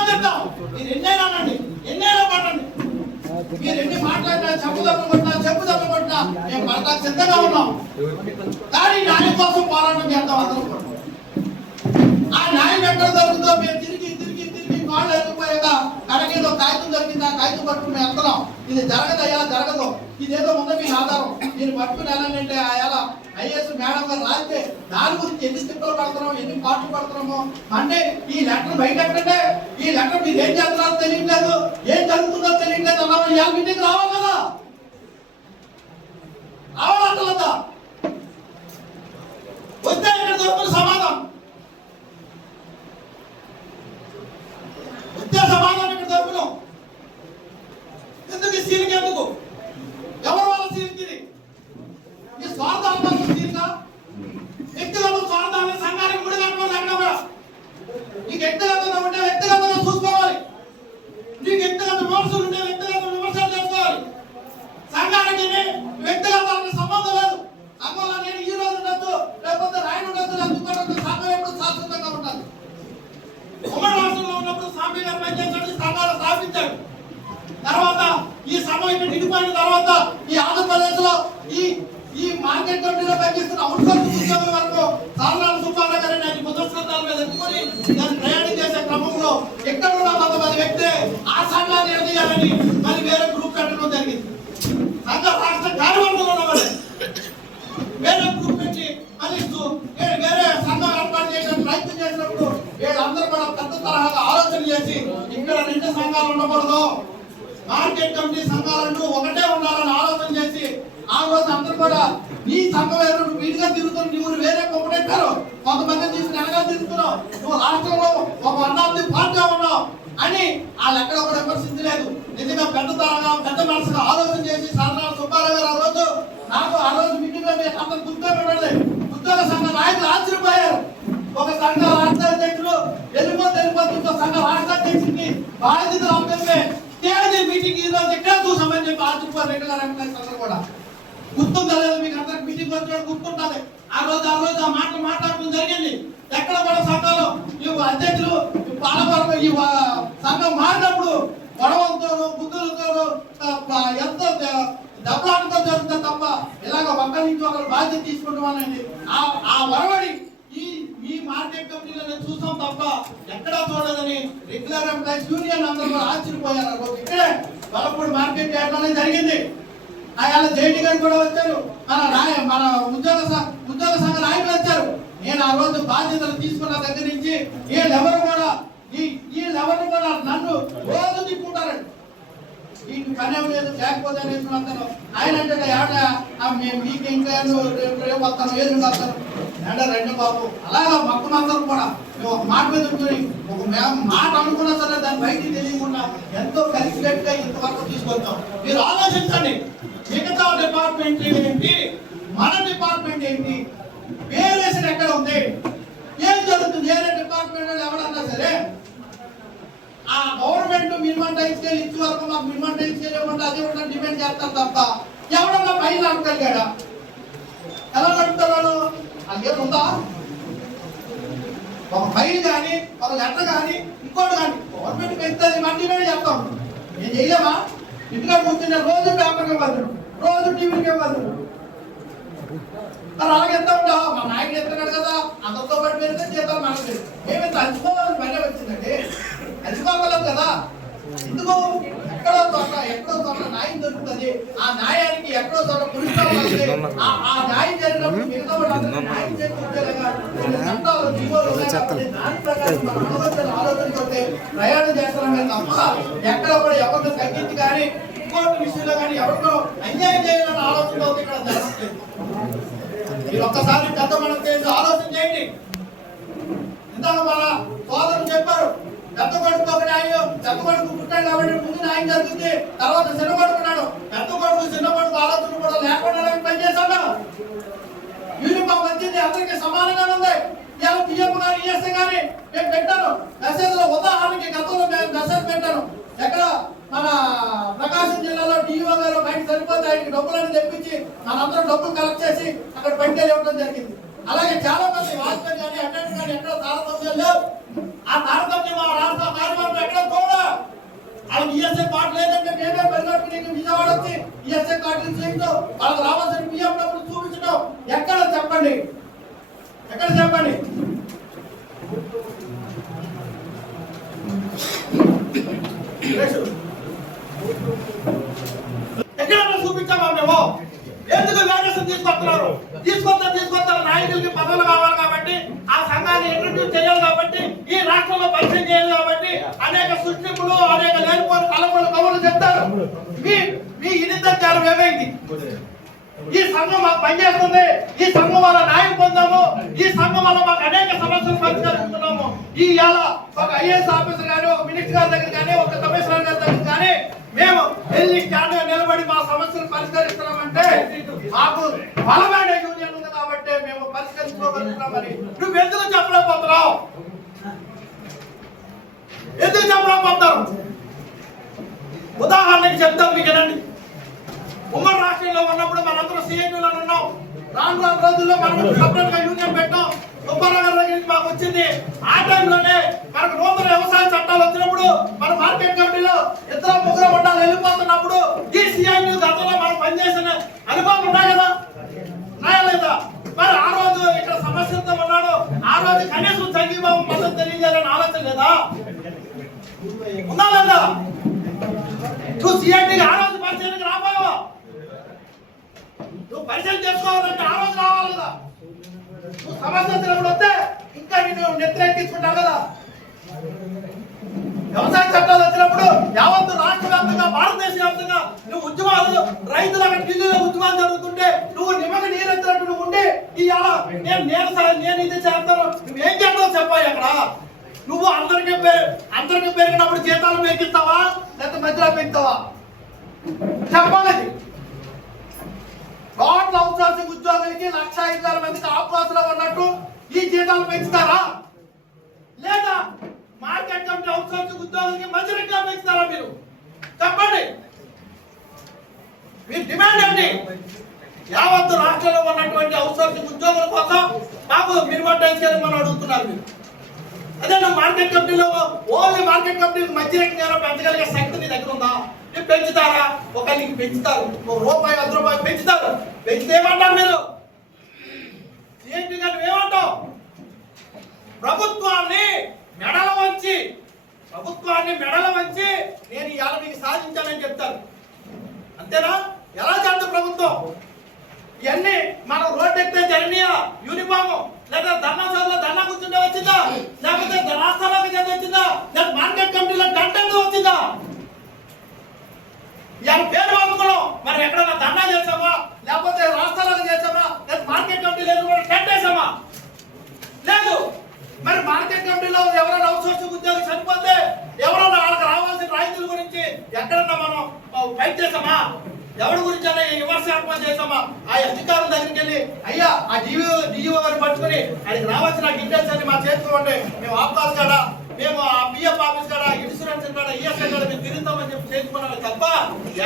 తింటాం. మీరు ఎన్నైనా అనండి, ఎన్నైనా పట్టండి. మీరు ఎన్ని మాట్లాడినా చెప్పు తప్పకుండా మేము పడతాకు సిద్ధంగా ఉన్నాం. కానీ న్యాయం కోసం పోరాటం చేద్దాం అందరూ. ఆ న్యాయం ఎక్కడ దొరుకుతుందో మేము తిరిగి వాళ్ళు ఎత్తుకుపోయాక కడకేదో కాగితం దొరికింది, ఆ కాగితం పట్టుకుని వెళ్తున్నాం. ఇది జరగదయ్యా, జరగదు, ఇదేదో ముందు మీ ఆధారం, దీన్ని పట్టుకుని వెళ్ళాలంటే ఆ ఐఏఎస్ మేడం గారు రాస్తే దాని గురించి ఎన్ని తిప్పలు పడుతున్నాం, ఎన్ని పాటలు పడుతున్నామో. అంటే ఈ లెటర్ బయట ఎక్కడంటే ఈ లెటర్ మీరు ఏం చేస్తున్నారో తెలియట్లేదు, ఏం జరుగుతుందో తెలియట్లేదు అన్నాము. ఇవాళ మీటింగ్ రావాలి కదా, రావాలంటదా? వస్తే ఇక్కడ దొరుకుతున్న సమాధానం, వస్తే సమాధానం ఇక్కడ దొరుకును. ఎందుకు సీలింగ్, ఎందుకు ఎవరు వాళ్ళ సీలింగ్? ఇది ఈ స్వార్థాలు సీలింగా, వ్యక్తిగత స్వార్థాన్ని సంఘానికి ముడి కట్టడం లేకుండా నీకు వ్యక్తిగతంగా ఉంటే వ్యక్తిగతంగా చూసుకోవాలి, నీకు వ్యక్తిగత విమర్శలు ఉంటే వ్యక్తిగత విమర్శలు చేసుకోవాలి. సంఘానికి వ్యక్తిగతానికి సంబంధం లేదు. సంఘంలో నేను ఈ రోజు ఉండొచ్చు, లేకపోతే రాయన ఉండొచ్చు, లేకపోతే సంఘం ఎప్పుడు శాశ్వతంగా ఉంటుంది. ఉమ్మడి రాష్ట్రంలో ఉన్నప్పుడు స్వామి గారు పనిచేసి సంఘాలు స్థాపించారు. తర్వాత ఈ సంఘం ఇక్కడ నిండిపోయిన తర్వాత ఈ ఆంధ్రప్రదేశ్ లో ఈ మార్కెట్ కమిటీలో పనిచేస్తున్న అవుట్సోర్స్ ఉద్యోగుల వరకు సాధారణ సుబ్బారావు గారిని ఆయన ముద్రస్కంధాల మీద ఎత్తుకొని దాన్ని ప్రయాణం చేసే క్రమంలో ఎక్కడ ఉన్న కొంతమంది వ్యక్తి ఆ సంఘాన్ని ఎదగాలని మరి వేరే గ్రూప్ పెట్టడం జరిగింది. సంఘ రాష్ట్ర కార్యవర్గంలో ఉన్నవారు వేరే గ్రూప్ పెట్టి మరి వేరే సంఘం ఏర్పాటు చేయడానికి ప్రయత్నం చేసినప్పుడు వీళ్ళందరూ కూడా పెద్ద తరహాగా ఆలోచన చేసి ఇక్కడ 2 సంఘాలు ఉండకూడదు, మార్కెట్ కమిటీ సంఘాలంటూ ఒకటే ఉండాలని ఆలోచన చేసి ఆ రోజు అందరూ కూడా నీ సంఘం వేరు, నువ్వు వీడిగా తిరుగుతున్నావు, నువ్వు వేరే కొమ్మటెట్టారు, కొంతమంది తీసుకుని వెనగా తిరుగుతున్నావు, నువ్వు రాష్ట్రంలో ఒక 1 పార్టీ ఉన్నావు అని వాళ్ళు ఎక్కడ కూడా విమర్శించలేదు. నిజంగా పెద్ద తరగా పెద్ద మనసుగా ఆలోచన చేసి సాధారణ సుబ్బారావు గారు నాకు ఆ రోజు మీటింగ్ లో అందరు గుర్తుపెట్టండి. ఉద్యోగ సంఘ నాయకులు ఆశ్చర్యపోయారు. ఒక సంఘ రాష్ట్ర అధ్యక్షులు వెళ్ళిపోతుందో సంఘ రాష్ట్ర అధ్యక్షుడికి బాధ్యతలు అప్పగిస్తే స్టేజ్ మీటింగ్ ఈ రోజు ఎక్కడ చూసామని చెప్పి ఆశ్చర్యపోయారు. రెగ్యులర్ ఎంప్లాయీస్ కూడా గుర్తుందా లేదు మీకు అందరికి? మీటింగ్ వచ్చినప్పుడు గుర్తుంటుంది. ఆ రోజు ఆ మాటలు మాట్లాడటం జరిగింది. ఎక్కడ కూడా సంఘాలు ఈ అధ్యక్షులు పాలపరం ఈ సంఘం మారినప్పుడు గొడవలతోనూ బుద్ధులతోనూ ఎంతో దెబ్బలాటతో జరుగుతుంది తప్ప ఇలాగ ఒకరి నుంచి ఒకరు బాధ్యత తీసుకుంటామనండి. ఆ వరవడి ఈ మార్కెట్ కమిటీలో నేను చూసాం తప్ప ఎక్కడా చూడదని రెగ్యులర్ ఎంప్లాయీస్ యూనియన్ అందరూ కూడా ఆశ్చర్యపోయారు. ఆ రోజు ఇక్కడే వలపూడి మార్కెట్ యార్డ్లోనే జరిగింది. ఆయన జేడీ గారు కూడా వచ్చారు, మన ఉద్యోగ సంఘ నాయకులు వచ్చారు. నేను ఆ రోజు బాధ్యతలు తీసుకున్న దగ్గర నుంచి వీళ్ళెవరు కూడా నన్ను రోజు తిప్పుకుంటారండి. వీటికి పని లేదు, లేకపోతే అంటాను. ఆయన అంటే మీకు ఇంకా రేపు వస్తాను, ఏది వస్తాను అంటే రండి బాబు. అలాగా మొత్తం అందరూ కూడా మేము ఒక మాట మీద ఉంటుంది, ఒక మాట అనుకున్నా సరే దాన్ని బయటికి తెలియకుండా ఎంతో కలిసికట్టుగా ఇంతవరకు తీసుకొస్తాం. మీరు ఆలోచించండి, మిగతా డిపార్ట్మెంట్ ఏంటి, మన డిపార్ట్మెంట్ ఏంటి, వేరియేషన్ ఎక్కడ ఉంది, ఏం జరుగుతుంది? వేరే డిపార్ట్మెంట్ ఎవడన్నా సరే ఆ గవర్నమెంట్ మినిమం టైం స్కేల్ ఇచ్చే వరకు మాకు మినిమం టైం స్కేల్ ఇవ్వమంటే అది కూడా డిమాండ్ చేస్తారు తప్ప ఎవడన్నా పైన నడపగలిగాడా? ఎలా నడుపుతాడు? అదేం ఉందా? ఒక ఫైల్ కానీ ఒక లెటర్ కానీ ఇంకోటి కానీ గవర్నమెంట్ పెంచుతుంది, మన డిమాండ్ చేస్తాం. ఏం చేయలేమా? ఇంటికాడ కూర్చుంటే రోజు పేపర్కి ఇవ్వదు, రోజు టీవీకి ఇవ్వదు. మరి అలాగే ఎంత ఉంటావు? మా నాయకుడు ఎత్తున్నాడు కదా, అందరితో పాటు పెరిగితే చేద్దాం. మనకి మేమైతే అలసిపోవాలని పైన వచ్చిందండి, అలసిపోగలం కదా. ఎందుకు? ఎక్కడో చోట న్యాయం దొరుకుతుంది. ఆ న్యాయానికి ఎక్కడో చోట పురుషులు ఆ న్యాయం జరిగినప్పుడు మిగతా వాళ్ళు న్యాయం చేకూర్చేలాగా దాని ప్రకారం ఆలోచనతో ప్రయాణం చేస్తున్నామే తప్ప ఎక్కడ కూడా ఎవరిని తగ్గించి కానీ ఇంకోటి విషయంలో కానీ ఎవరితో అన్యాయం చేయాలని ఆలోచన ఇక్కడ జరగట్లేదు. మీరు ఒక్కసారి పెద్ద మనం చేసి ఆలోచన చేయండి. ఇందాక మన సోదరులు చెప్పారు, పెద్ద కొడుకు ఒక న్యాయం, పెద్ద కొడుకు పుట్టాడు కాబట్టి ముందు న్యాయం జరుగుతుంది, తర్వాత చిన్న కొడుకున్నాడు. పెద్ద కొడుకు చిన్న కొడుకు ఆలోచన కూడా లేకుండా పనిచేశాను. యూనిఫామ్ వచ్చింది, అందరికీ సమానంగా ఉంది. ఇవాళ పిఎం కానీ ఈఎస్ఐ కానీ నేను పెట్టాను మెసేజ్ లో. ఉదాహరణకి గతంలో నేను మెసేజ్ పెట్టాను, ఎక్కడ మన ప్రకాశం జిల్లాలో డిఓ గారు బయట సరిపోతే ఆయనకి డబ్బులను తెప్పించి మనందరం డబ్బులు కలెక్ట్ చేసి అక్కడ పెట్టుకెళ్ళి ఇవ్వడం జరిగింది. అలాగే చాలా మంది వాచ్మెన్ కానీ అటెండెంట్ కానీ ఎక్కడ తారతమ్యం లేవు. ఆ తారతమ్యం మా రాష్ట్ర కార్యవర్గం ఎక్కడ కూడా వాళ్ళకి ఈఎస్ఐ కార్డు లేదంటే మేమే పరిగెట్టుకుని విజయవాడ వచ్చి ఈఎస్ఐ కార్డులు చేయించడం, వాళ్ళకి రావాల్సిన పిఎం డబ్బులు చూపించడం ఎక్కడ చెప్పండి? ఎక్కడ చెప్పండి? ఇచ్చామా మేము? ఎందుకు వేరియేషన్ తీసుకొస్తున్నారు? తీసుకొస్తారు నాయకులకి పదవులు కావాలి కాబట్టి, ఆ సంఘాన్ని ఇంట్రడ్యూస్ చేయాలి కాబట్టి, ఈ రాష్ట్రంలో పరిచయం చేయాలి కాబట్టి అనేక సృష్టింపులు, అనేక లేనిపోని కలపలు కవులు చెప్తారు. మీ ఇనిద్దారం ఏమైంది? ఈ సంఘం మాకు పనిచేస్తుంది, ఈ సంఘం వల్ల న్యాయం పొందాము, ఈ సంఘం వల్ల మాకు అనేక సమస్యలు పరిష్కరిస్తున్నాము. ఈ ఒక ఐఏఎస్ ఆఫీసర్ కానీ, ఒక మినిస్టర్ గారి దగ్గర కానీ, ఒక కమిషనర్ గారి దగ్గర కానీ మేము వెళ్ళి స్టాండ్ గా నిలబడి మా సమస్యలు పరిష్కరిస్తున్నామంటే మాకు బలమైన యూనియన్ ఉంది కాబట్టి మేము పరిష్కరించుకోగలుగుతున్నామని నువ్వు ఎందుకు చెప్పలేకపోతున్నావు? ఎందుకు చెప్పలేకపోతారు? ఉదాహరణకి చెప్తాను మీకు వినండి. ఉమ్మడి రాష్ట్రంలో ఉన్నప్పుడు మనందరూ సిఐటిలో ఉన్నాం. రాను రోజుల్లో మనం సపరేట్ గా యూనియన్ పెట్టాం. సుబ్బారావు దగ్గర నుంచి మాకు వచ్చింది. ఆ టైంలోనే మనకు నూతన వ్యవసాయ చట్టాలు వచ్చినప్పుడు మన మార్కెట్ కమిటీలో ఇద్దరు ముగ్గురు మండలాలు వెళ్ళిపోతున్నప్పుడు ఈ సిఐటి గతంలో మనం పనిచేసిన అనుభవం ఉన్నాయి కదా, ఉన్నాయా లేదా? మరి ఆ రోజు ఇక్కడ సమస్యలతో ఉన్నాడు. ఆ రోజు కనీసం సంఘీభావం మద్దతు తెలియజేయాలని ఆలోచన లేదా? ఉందా లేదా? నువ్వు సిఐటికి ఆ రోజు పరిచయానికి రాబావా? నువ్వు పరిచయం చేసుకోవాలంటే ఆ రోజు రావాలి కదా. నువ్వు సమస్య వచ్చినప్పుడు వస్తే ఇంకా నేను వ్యతిరేకించుకుంటావు కదా. వ్యవసాయ చట్టాలు వచ్చినప్పుడు యావత్తు రాష్ట్ర వ్యాప్తంగా, భారతదేశ వ్యాప్తంగా నువ్వు ఉద్యమాలు, రైతులు అక్కడ ఢిల్లీలో ఉద్యమాలు జరుగుతుంటే నువ్వు నిమ్మకి నీరెత్తినట్టు నువ్వు ఉండి నేను ఇది చేస్తాను, నువ్వేం చేస్తావు చెప్పాలి అక్కడ? నువ్వు అందరికి పెరిగినప్పుడు జీతాలు పెంచుతావా లేకపోతే మధ్యలో పెంచుతావా చెప్పాలి. కోట్ల అవుట్సోర్సింగ్ ఉద్యోగులకి 1,05,000 మందికి అవకాశాలు ఉన్నట్టు ఈ జీతాలు పెంచుతారా? లేదా మార్కెట్ కమిటీ అవుట్సోర్సింగ్ ఉద్యోగులకి మధ్యలో పెంచుతారా? మీరు చెప్పండి. మీ డిమాండ్ ఏంటి? యావత్తు రాష్ట్రంలో ఉన్నటువంటి అవుట్సోర్సింగ్ ఉద్యోగుల కోసం మాకు మినిమం టైం స్కేల్ మనం అడుగుతున్నారు మీరు. అదే నువ్వు మార్కెట్ కమిటీలో ఓన్లీ మార్కెట్ కమిటీకి మధ్య పెంచగలిగే శక్తి నీ దగ్గర ఉందా? మీరు పెంచుతారా? ఒక నీకు పెంచుతారు, రూపాయి 10 రూపాయలు పెంచుతారు. పెంచితే ఏమంటారు మీరు? ఏంటి కానీ ఏమంటావు? ప్రభుత్వాన్ని మెడల వంచి నేను ఇవాళ మీకు సాధించానని చెప్తారు. అంతేనా? ఎలా చేద్దాం ప్రభుత్వం? ఇవన్నీ మనం రోడ్డు ఎక్కితే జరిగినాయా? యూనిఫామ్ లేదా ధర్నా సభలో ధర్నా కూర్చుంటే వచ్చిందా? లేకపోతే రాష్ట్రాలకు చేత వచ్చిందా? లేదా మార్కెట్ కమిటీలో కంటెంట్ వచ్చిందా? ఇవాళ పేరు మార్చుకున్నాం. మరి ఎక్కడైనా ధర్నా చేసామా? లేకపోతే రాష్ట్రాలకు చేసామా? లేదా మార్కెట్ కమిటీ లేదు కూడా కట్టేసామా? లేదు. మరి మార్కెట్ కమిటీలో ఎవరైనా అవుట్సోర్సింగ్ ఉద్యోగి చనిపోతే ఎవరైనా వాళ్ళకి రావాల్సిన రైతుల గురించి ఎక్కడన్నా మనం ఫైట్ చేసామా? ఎవరి గురించి అయినా విమర్శనాత్మకం చేసామా? ఆ అధికారుల దగ్గరికి వెళ్ళి అయ్యా ఆ డిఓ గారిని పట్టుకుని ఆయనకి రావాల్సిన డీటెయిల్స్ అన్ని మా చేతిలో ఉంటే మేము ఆఫ్కాస్ కాడా, మేము ఆ పిఎఫ్ ఆఫీస్ కాడా, ఇన్సూరెన్స్ కాడా, ఈఎస్ఐ కాడా మేము తిరుగుతామని చెప్పి చేసుకున్నాం తప్ప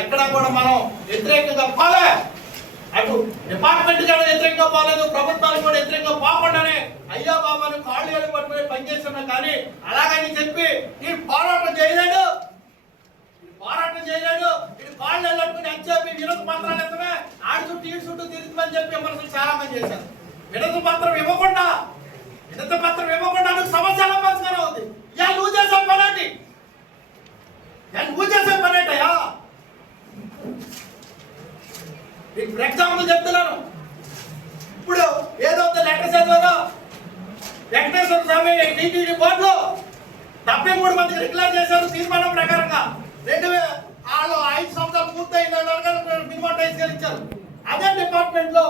ఎక్కడా కూడా మనం వ్యతిరేకంగా పోలే. అటు డిపార్ట్మెంట్ కూడా వ్యతిరేకంగా పోలేదు, ప్రభుత్వానికి కూడా వ్యతిరేకంగా పోకుండానే అయ్యా బాబా అని కాళ్ళు ఏళ్ళు పట్టుకుని పనిచేస్తున్నాం. కానీ అలాగని చెప్పి ఈ పోరాటం చేయలేడు, ఇది కాళ్ళు వెళ్ళట్టుకుని అని చెప్పి వినతి పత్రాలు ఎత్తమే ఆడి చుట్టూ ఈ చుట్టూ తిరుగుతుందని చెప్పి విమర్శలు చాలా మంది చేశారు. వినతి పత్రం ఇవ్వకుండా నువ్వు సమస్య ఎలా పరిష్కారం అవుతుంది? నువ్వు చేసే పనేంటి? నువ్వు చేసే పనేంటయా? ఫర్ ఎగ్జాంపుల్ చెప్తున్నాను. ఇప్పుడు ఏదో లెటర్ చదివారో వెంకటేశ్వర స్వామి టీటీడీ బోర్డులో 73 మందికి డిక్లేర్ చేశారు తీర్మానం ప్రకారంగా. 5 సంవత్సరాలు పూర్తయిన మినిమం టైం స్కేల్ ఇచ్చారు. అదే డిపార్ట్మెంట్ లో,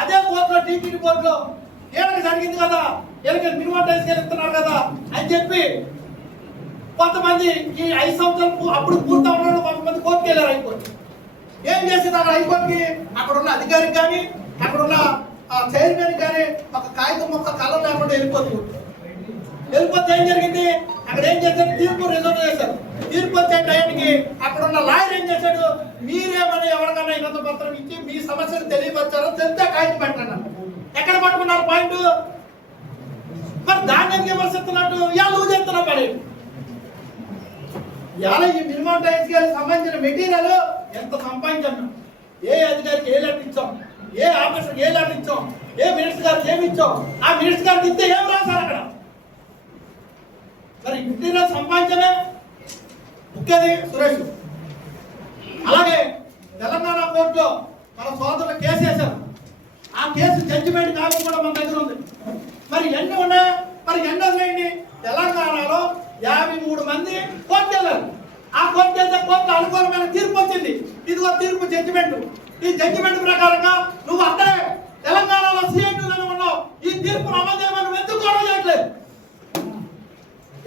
అదే బోర్డులో, టీటీడీ బోర్డులో ఏళ్ళకి జరిగింది కదా, ఏళ్ళకి మినిమం టైం స్కేల్ ఇస్తున్నారు కదా అని చెప్పి కొంతమంది ఈ 5 సంవత్సరాలు అప్పుడు పూర్తి అవ్వడం కొంతమంది కోర్టుకు వెళ్ళారు. హైకోర్టు ఏం చేసింది? అక్కడ హైకోర్టుకి అక్కడ ఉన్న అధికారికి కానీ, అక్కడ ఉన్న చైర్మన్ కానీ ఒక కాగితం మొక్క కళ్ళ లేకుండా వెళ్ళిపోతే ఏం జరిగింది? అక్కడ ఏం చేశారు? తీర్పు రిజర్వ్ చేశారు. తీర్పు వచ్చే టైంకి అక్కడ ఉన్న లాయర్ ఏం చేశాడు? మీరేమన్నా ఎవరికన్నా ఇన్నత పత్రం ఇచ్చి మీ సమస్యను తెలియపరిచారో తెలిస్తే కాగితం పెట్టండి. ఎక్కడ పట్టుకున్నారు పాయింట్? మరి దాన్ని ఎందుకు విమర్శిస్తున్నట్టు? నువ్వు చెప్తున్నావు పని. ఈ మినిమం టైం స్కేల్ సంబంధించిన మెటీరియల్ ఎంత సంపాదించాం? ఏ అధికారికి ఏ లెటర్ ఇచ్చాం? ఏ ఆఫీసర్కి ఏ లెటర్ ఇచ్చాం? ఏ మినిస్టర్ గారికి ఏమి ఇచ్చాం? ఆ మినిస్టర్ గారికి ఇస్తే ఏం రాశారు అక్కడ? మరి మెటీరియల్ సంపాదించలే ముఖ్యది సురేష్. అలాగే తెలంగాణ కోర్టులో మన సోదరులు కేసు వేశారు. ఆ కేసు జడ్జిమెంట్ కాపీ కూడా మన దగ్గర ఉంది. మరి ఎన్ని ఉన్నాయి, మరి ఎన్ని వదిలేయండి. తెలంగాణలో 53 మంది కోర్టు వెళ్ళారు. ఆ కోర్టు వెళ్తే కోర్టు అనుకూలమైన తీర్పు వచ్చింది. ఇదిగో తీర్పు జడ్జిమెంట్. ఈ జడ్జిమెంట్ ప్రకారంగా నువ్వు అంటే తెలంగాణలో సీఐటీలను ఉన్నావు. ఈ తీర్పును అమలు చేయమని నువ్వు ఎందుకు గొడవ చేయట్లేదు?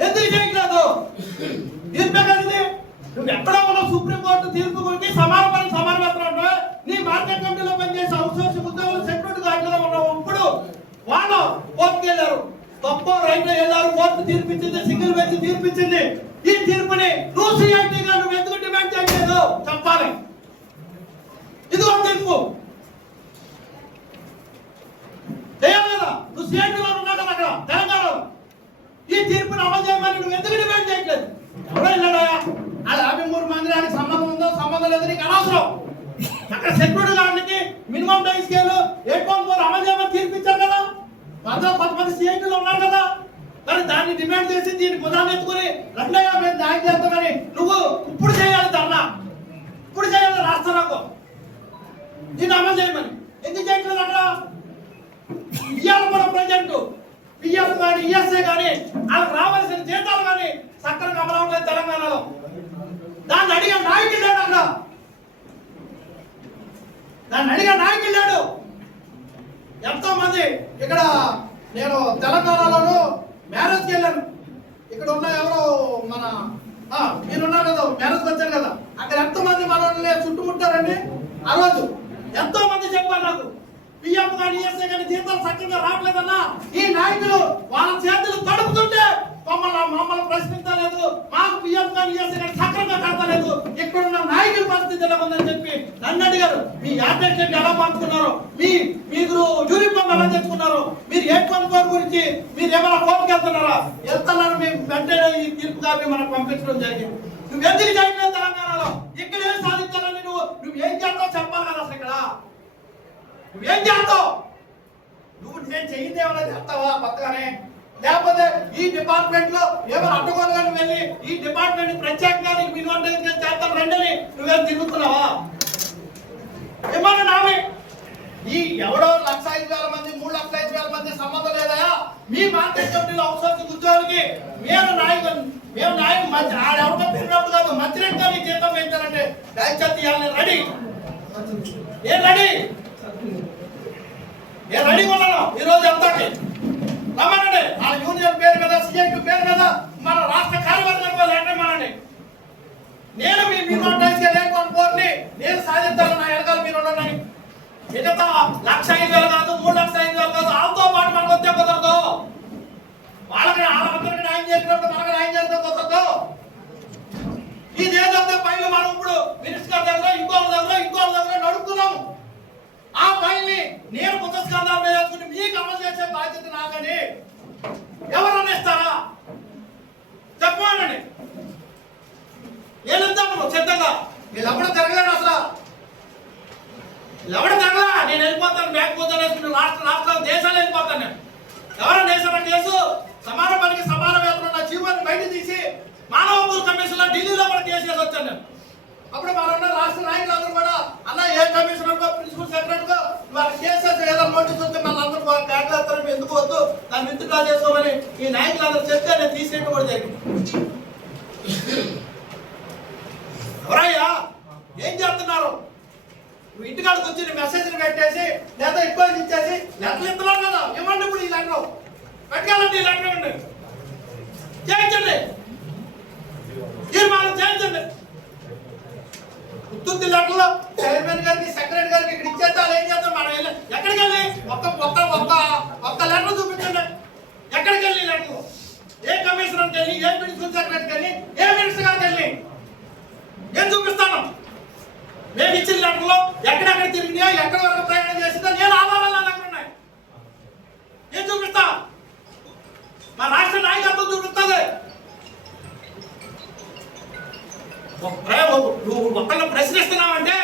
ఎందుకు చేయట్లేదు? తీర్పే కలిగి నువ్వు ఎక్కడో ఉన్నావు. సుప్రీంకోర్టు తీర్పు గురించి సమాన వేతనం నీ మార్కెట్ కమిటీలో పనిచేసే అవుట్సోర్సింగ్ ఉద్యోగులు సెక్యూరిటీ గార్డులో ఉన్నావు. ఇప్పుడు వాళ్ళు కోర్టుకు వెళ్ళారు. తప్పు రైట్లో వెళ్ళారు. కోర్టు తీర్పిచ్చింది, సింగిల్ బెంచ్ తీర్పిచ్చింది. ఈ తీర్పుని నువ్వు సిఐటీగా నువ్వు ఎందుకు డిమాండ్ చేయలేదు చెప్పాలి. ఇదిగో తీర్పు చేయాలి కదా. నువ్వు సిఐటీలో ఉన్నావు కదా అక్కడ తెలంగాణలో. ఈ తీర్పుని అమలు చేయమని నువ్వు ఎందుకు డిమాండ్ చేయట్లేదు? ఎవడో వెళ్ళాడా? ఆ 53 మంది దానికి సంబంధం ఉందో సంబంధం లేదు నీకు అనవసరం. అక్కడ సెక్యూరిటీ గార్డులకి మినిమం టైం స్కేల్ 8.4 అమలు చేయమని తీర్పిచ్చారు కదా. అందులో కొంతమంది సిఐటీలో ఉన్నారు కదా. మరి దాన్ని డిమాండ్ చేసి దీన్ని బుధాన్ని ఎత్తుకుని 250 న్యాయం చేస్తామని నువ్వు ఇప్పుడు చేయాలి ధర్నా. ఇప్పుడు చేయాలి రాష్ట్రాలకు దీన్ని అమలు చేయమని. ఎందుకు చేయట్లేదు? అక్కడ ఇయ్యాలి కూడా ప్రజెంట్ పిఎఫ్ కానీ ఈఎస్ఐ కానీ వాళ్ళకి రావాల్సిన జీతాలు కానీ సక్కగా అమలు అవ్వట్లేదు తెలంగాణలో. దాన్ని అడిగే నాయకుడు లేడు అక్కడ. దాన్ని అడిగే నాయకుడు లేడు. ఎంతో మంది ఇక్కడ నేను తెలంగాణలోను మ్యారేజ్కి వెళ్ళాను. ఇక్కడ ఉన్న ఎవరో మన మీరున్నారు కదా, మ్యారేజ్కి వచ్చారు కదా. అక్కడ ఎంతో మంది మనల్ని చుట్టుముట్టారండి. ఆ రోజు ఎంతో మంది చెప్పారు నాకు పిఎఫ్ కానీ ఈఎస్ఐ కానీ జీతాలు సక్రంగా రావట్లేదన్నా. ఈ నాయకులు వాళ్ళ చేతులు తడుపుతుంటే మమ్మల్ని ప్రశ్నించలేదు. మాకు పిఎఫ్ కానీ ఈఎస్ఐ కానీ సక్రంగా కడతలేదు. ఇక్కడున్న నాయకుల పరిస్థితి ఎలా ఉందని చెప్పి నన్ను అడిగారు. మీ యాదెక్షన్ ఎలా పంపుకున్నారు, మీరు యూనిఫామ్ ఎలా తెచ్చుకున్నారు, మీరు 8.4 గురించి మీరు ఏమైనా కోర్టుకు వెళ్తున్నారా? వెళ్తున్నారు. మేము వెంటనే ఈ తీర్పు కాపీ మనకు పంపించడం జరిగింది. నువ్వు ఎందుకు చేయలేదు తెలంగాణలో? ఇక్కడ ఏం సాధించాలని నువ్వేం చేస్తావు చెప్పాలి కదా. అసలు ఇక్కడ నువ్వేం చేస్తావు? నేను చెయ్యింది ఏమైనా చేస్తావా కొత్తగానే? లేకపోతే ఈ డిపార్ట్మెంట్ లో ఏమైనా అడ్డుకోలుగా వెళ్ళి ఈ డిపార్ట్మెంట్ ప్రత్యేకంగా నీకు మినిమం చేస్తాను రండి నువ్వేం తిరుగుతున్నావా? ఏమన్నా నామే ఈ ఎవడో 1,05,000 మంది 3,05,000 మంది సంబంధం లేదా? మీ మార్కెట్ కమిటీలో అవుట్సోర్సింగ్ ఉద్యోగులకి మేము న్యాయం మంచి ఆడెవడో పెరిగినప్పుడు కాదు మంత్రిగా మీ జీతం పెంచారంటే దయచేసి ఇవ్వాలని రెడీ. ఏం రెడీ? నేను రెడీగా ఉన్నాను. ఈరోజు ఎంతకి రమ్మనండి. ఆ యూనియన్ పేరు మీద సిఐటి పేరు మీద మన రాష్ట్ర కార్యవర్గంలో లేటమనండి. నేను మీ నోటీస్గా లేకపోతే నేను సాధిస్తాను. నా ఎడగాలి మీరు ఉండండి. మిగతా 1,05,000 కాదు 3,05,000 కాదు వాళ్ళతో పాటు మనకు వచ్చే కుదరదు. వాళ్ళకి వాళ్ళందరికీ న్యాయం చేసినప్పుడు మనకు న్యాయం చేస్తే కుదరదు. ఇదేదో పైలు మనం ఇప్పుడు మినిస్టర్ దగ్గర ఇంకో దగ్గర నడుపుతున్నాము. ఆ పైల్ని నేను పుస్తకాలు వేసుకుని మీకు అమలు చేసే బాధ్యత నాకని ఎవరన్నా ఇస్తారా చెప్పానండి. నేను ఇస్తాను సిద్ధంగా. వీళ్ళెవడ తిరగలేడు అసలు. వీళ్ళెవడ తిరగలా. నేను వెళ్ళిపోతాను. బ్యాంక్ పోతాను వేసుకుని రాష్ట్రాలు దేశాలు వెళ్ళిపోతాను. నేను ఎవరైనా వేసిన కేసు సమాన పనికి సమాన వేతనం నా జీవాన్ని బయట తీసి మానవ హక్కుల కమిషన్ లో ఢిల్లీలో కూడా కేసు వేసి వచ్చాను నేను. అప్పుడు మన రాష్ట్ర నాయకులందరూ కూడా అన్న ఏ కమిషనర్ ప్రిన్సిపల్ సెక్రటరీ వాళ్ళ కేసెస్ ఏదో నోటీస్ వస్తే మళ్ళీ అందరూ కేటాయిస్తారు ఎందుకు వద్దు దాన్ని విత్డ్రా చేసుకోమని ఈ నాయకులందరూ చెప్తే నేను తీసేయడం కూడా జరిగింది. ఎవరయ్యా ఏం చేస్తున్నారు? నువ్వు ఇంటికాడికి వచ్చి మెసేజ్ని పెట్టేసి లేదా ఇబ్బంది ఇచ్చేసి లెక్కలు ఇస్తున్నావు కదా ఇవ్వండి. ఇప్పుడు ఈ లెక్కలు పెట్టాలండి. ఈ లెక్కలు ఇవ్వండి. చేయించండి. తీర్మానం చేయించండి. ఉత్తుత్తి లెక్కలు చైర్మన్ గారికి సెక్రటరీ గారికి ఇక్కడ ఇచ్చేద్దాం. ఏం చేద్దాం? మనం వెళ్ళి ఎక్కడికి వెళ్ళి ఒక్క లెటర్ చూపించండి. ఎక్కడికి వెళ్ళి లెక్కలు? ఏ కమిషనర్కి వెళ్ళి, ఏ ప్రిన్సిపల్ సెక్రటరీకి వెళ్ళి, ఏ మినిస్టర్ గారికి వెళ్ళి ఏం చూపిస్తాను? మేము ఇచ్చిన లెక్కలు ఎక్కడెక్కడ తిరిగినాయో ఎక్కడ వరకు ప్రయాణం చేసిందో నేను ఆధారాలు అక్కడ ఉన్నాయి. ఏం చూపిస్తా? మా రాష్ట్ర నాయకత్వం చూపిస్తుంది. నువ్వు ఒకళ్ళని ప్రశ్నిస్తున్నావంటే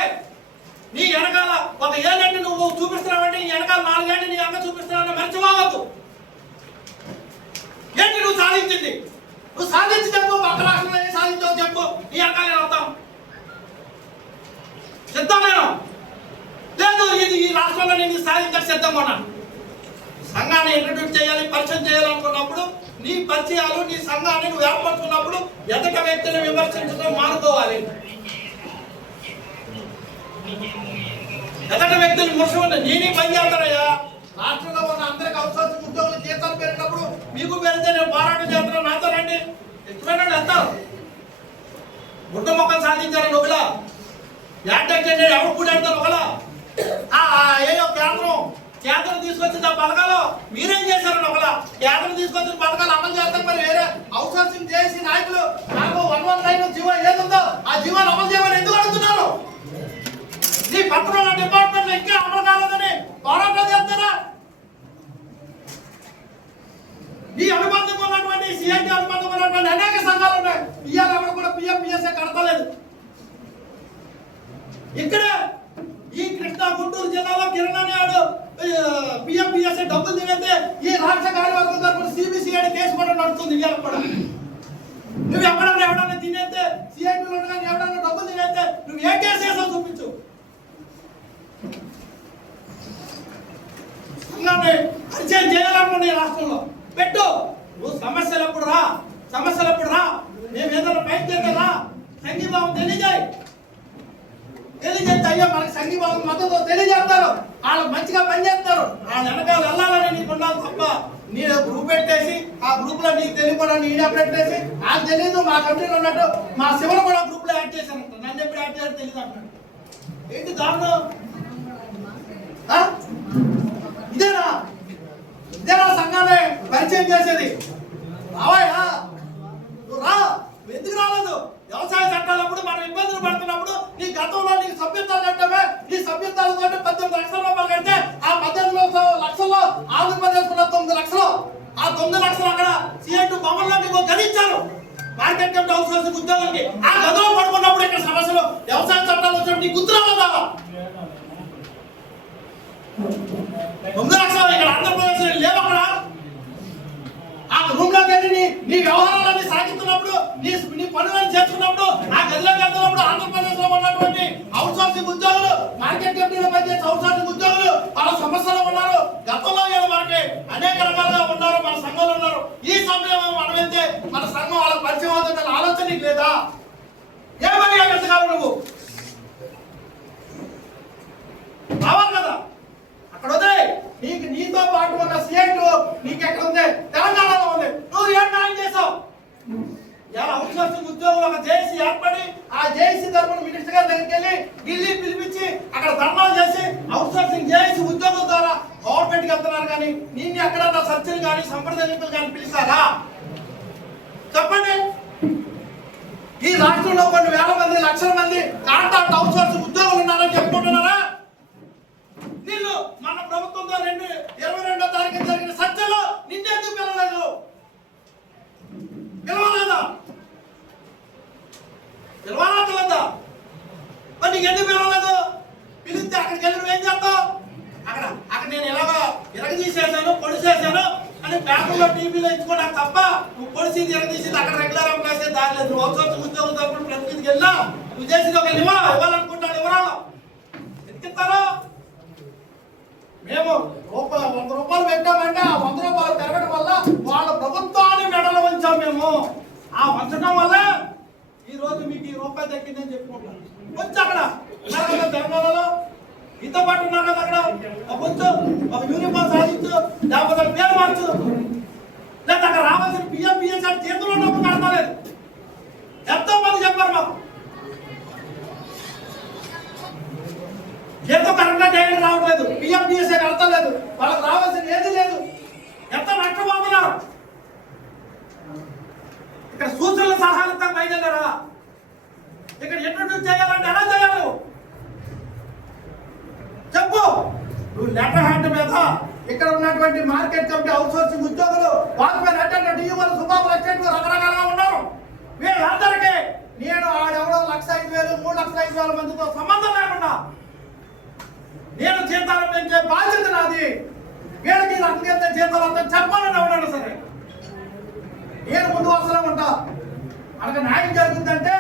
నీ వెనకాల ఒక ఏళ్ళని నువ్వు చూపిస్తున్నావంటే నీ వెనకాల 4 ఏళ్ళు నీ అంగ చూపిస్తున్నావు మర్చిపోవద్దు. ఏంటి నువ్వు సాధించింది? నువ్వు సాధించి చెప్పు. పక్క రాష్ట్రంలో ఏం సాధించావు చెప్పు. నీ వెనకాల నేను వస్తాం. సిద్ధం నేను లేదు, ఇది ఈ రాష్ట్రంలో నేను సాధించక సిద్ధంగా ఉన్నాను. సంఘాన్ని ఇంట్రడ్యూస్ చేయాలి, పరిచయం చేయాలనుకున్నప్పుడు నీ పరిచయాలు నీ సంఘాన్ని నువ్వు ఏర్పరచుకున్నప్పుడు ఎదట వ్యక్తిని విమర్శించడం మానుకోవాలి. ఎదట వ్యక్తులు విమర్శించండి. నేనే పని చేస్తానయ్యా. రాష్ట్రంలో ఉన్న అందరికి అవుట్సోర్సింగ్ ఉద్యోగులు జీతాలు పెరిగినప్పుడు మీకు పెరిగితే నేను పోరాటం చేస్తున్నాను, నాతో రండి. ఇష్టమైన వెళ్తారు. గుడ్డ మొక్కలు సాధించారని ఒకలా యాక్టర్ ఎవరు కూడా వెళ్తారు ఒకలా. ఏయో కేంద్రం తీసుకొచ్చిన పథకాలు మీరేం చేశారని ఒకలా. కేంద్రం తీసుకొచ్చిన పథకాలు అమలు చేస్తారు, మరి వేరే అవుట్సోర్సింగ్ చేసి నాయకులు నాకు 119 జీవో ఏదుందో ఆ జీవోని అమలు చేయమని ఎందుకు అడుగుతున్నారు? నీ పత్రంలో డిపార్ట్మెంట్ ఇంకా అమలు కాలేదని పోరాటం చేస్తారా? నీ అనుబంధం ఉన్నటువంటి సిఐటి అనుబంధం ఉన్నటువంటి అనేక సంఘాలు ఉన్నాయి. ఇవాళ ఎవరు కూడా పిఎంపిఎస్ఏ కడతలేదు. ఇక్కడ ఈ కృష్ణా గుంటూరు జిల్లాలో కిరణ్ నాయుడు పిఎంపిఎస్ఏ డబ్బులు తినేస్తే ఈ రాష్ట్ర కార్యవర్గం తరపున సిబిసిఐడి కేసు కూడా నడుస్తుంది. ఇవాళ కూడా నువ్వు ఎవడన్నా తినేస్తే సిఐటిలో ఎవడన్నా డబ్బులు తినేస్తే నువ్వు ఏ కేసు వేసావు చూపించు. పరిచయం చేయాలనుకున్నా ఈ రాష్ట్రంలో పెట్టు. నువ్వు సమస్యలు ఎప్పుడు రా, మేము ఏదైనా పైకి చేద్దారా, సంఘీభావం తెలియజేస్తే అయ్యో మనకి సంఘీభావం మద్దతు తెలియజేస్తారు. వాళ్ళు మంచిగా పనిచేస్తారు. వాళ్ళ వెనకాల వెళ్ళాలని నీకు ఉండాలి తప్ప నీ గ్రూప్ పెట్టేసి ఆ గ్రూప్ లో నీకు తెలియకుండా నేను పెట్టేసి నాకు తెలియదు మా కంట్రీలో ఉన్నట్టు మా శివను కూడా గ్రూప్ లో యాడ్ చేశాను. నన్ను ఎప్పుడు యాడ్ చేయాలి తెలియదు అంటున్నాడు. ఏంటి దారుణం? ఇదేనా సంఘాన్ని పరిచయం చేసేది? రావాయా నువ్వు రా. ఎందుకు రాలేదు? వ్యవసాయ చట్టాలప్పుడు మనం ఇబ్బందులు పడుతున్నప్పుడు నీ గతంలో నీకు సభ్యత్వాలు కట్టమే, నీ సభ్యత్వాలతో 18 లక్షల రూపాయలు కడితే ఆ 18 లక్షల్లో ఆంధ్రప్రదేశ్ ఉన్న 9 లక్షలు, ఆ 9 లక్షలు అక్కడ సిఐటి భవన్లో నీకు గణించారు. మార్కెట్ కమిటీ అవుట్సోర్సింగ్ ఉద్యోగులకి ఆ గదిలో పడుకున్నప్పుడు ఇక్కడ సమస్యలు వ్యవసాయ చట్టాలు వచ్చినప్పుడు నీకు గుర్తు రావదా? 9 లక్షలు ఇక్కడ ఆంధ్రప్రదేశ్ లేవు. అక్కడ ఆ రూమ్ లోకి వెళ్ళి నీ వ్యవహారాలన్నీ సాగిస్తున్నప్పుడు నీ పనులను చేస్తున్నప్పుడు ఆ గదిలోకి వెళ్తున్నప్పుడు ఆంధ్రప్రదేశ్ లో ఉన్నటువంటి అవుట్సోర్సింగ్ ఉద్యోగులు, మార్కెట్ కమిటీలో పనిచేసే అవుట్సోర్సింగ్ ఉద్యోగులు వాళ్ళ సమస్యలు ఉన్నారు. గతంలో మనకి అనేక రకాలుగా ఉన్నారు, మన సంఘంలో ఉన్నారు. ఈ సమయంలో మనం వెళ్తే మన సంఘం వాళ్ళ పరిచయం అవుతుందన్న ఆలోచన నీకు లేదా? ఏమని వెళ్తావు నువ్వు? రావాలి కదా. అక్కడ వదే నీతో పాటు ఉన్న సిఐటి నీకు ఎక్కడ ఉంది? తెలంగాణలో ఉంది. నువ్వు ఏం న్యాయం చేసావు? ఇలా అవుట్సోర్సింగ్ ఉద్యోగులు ఒక జేఏసీ ఏర్పడి ఆ జేఏసీ తరపున మినిస్టర్ గారి దగ్గరికి వెళ్ళి ఢిల్లీ పిలిపించి అక్కడ ధర్నాలు చేసి అవుట్సోర్సింగ్ జేఏసీ ఉద్యోగుల ద్వారా గవర్నమెంట్కి వెళ్తున్నారు. కానీ నిన్ను ఎక్కడన్నా చర్చలు కానీ సంప్రదింపులు కానీ పిలిచారా? చెప్పండి. ఈ రాష్ట్రంలో కొన్ని వేల మంది, లక్షల మంది కాంట్రాక్ట్ అవుట్సోర్సింగ్ ఉద్యోగులు ఉన్నారని చెప్పుకుంటున్నారా? నిన్ను మన ప్రభుత్వంతో 22వ తారీఖు జరిగిన చర్చలో నిన్నెందుకు పిలవలేదు? పిలవలేదా? మరి నీకు ఎందుకు పిలవలేదు? పిలిస్తే అక్కడికి వెళ్ళి నువ్వేం చేస్తావు? అక్కడ నేను ఎలాగో ఇరగదీసేసాను, పొడిసేసాను అని పేపర్లో టీవీలో ఇచ్చుకోవడానికి తప్ప నువ్వు పొడిసింది ఇరగదీసింది అక్కడ రెగ్యులర్ ఎంప్లాయీస్ దారి లేదు. నువ్వు అవుట్సోర్సింగ్ ఉద్యోగుల తరపున ప్రతినిధికి వెళ్ళా నువ్వు చేసింది ఒక ఇవ్వాలనుకుంటాడు. వివరాలు ఎందుకిస్తారు? మేము 100 రూపాయలు పెట్టామంటే ఆ 100 రూపాయలు పెరగడం వల్ల వాళ్ళ ప్రభుత్వాన్ని మెడలు వంచాం. మేము ఆ వంచడం వల్ల ఈ రోజు మీకు ఈ రూపాయి తగ్గిందని చెప్పుకుంటాను. కొంచెం అక్కడ తెలంగాణలో ఇంత పాటు ఉన్నారు కదా, అక్కడ కొంచెం ఒక యూనిఫామ్ సాధించు, లేకపోతే పేరు మార్చు, లేదా అక్కడ రావాల్సిన పిఎంపిఎస్ చేతులు ఉన్నప్పుడు కడతలేదు. ఎంతో మంది చెప్పారు మాకు ఎంతో కరెక్ట్గా డైరెక్ట్ రావట్లేదు, పిఎంపిఎస్ఏ కడతలేదు, వాళ్ళకి రావాల్సిన ఏది లేదు. ఎంత నష్టపోతున్నారు. ఇక్కడ సూచనల సహాయంతో బయలుదేరా. ఇక్కడ ఇంట్రడ్యూస్ చేయాలంటే ఎలా చేయాలి చెప్పు. నువ్వు లెటర్ హ్యాండ్ మీద ఇక్కడ ఉన్నటువంటి మార్కెట్ కమిటీ అవుట్సోర్సింగ్ ఉద్యోగులు వాచ్మెన్ అటెండెంట్ డిఓలు సుబాబు అటెండెంట్ రకరకాలుగా ఉన్నారు. వీళ్ళందరికీ నేను ఆడెవడో 1,05,000 3,05,000 మందితో సంబంధం లేకుండా నేను జీతాలు పెంచే బాధ్యత నాది. వీళ్ళకి రకంగా జీతాలు అంతా చెప్పాలని ఎవడన్నా సరే నేను ముందు వరుసలో ఉంటా. మనకు న్యాయం జరుగుతుందంటే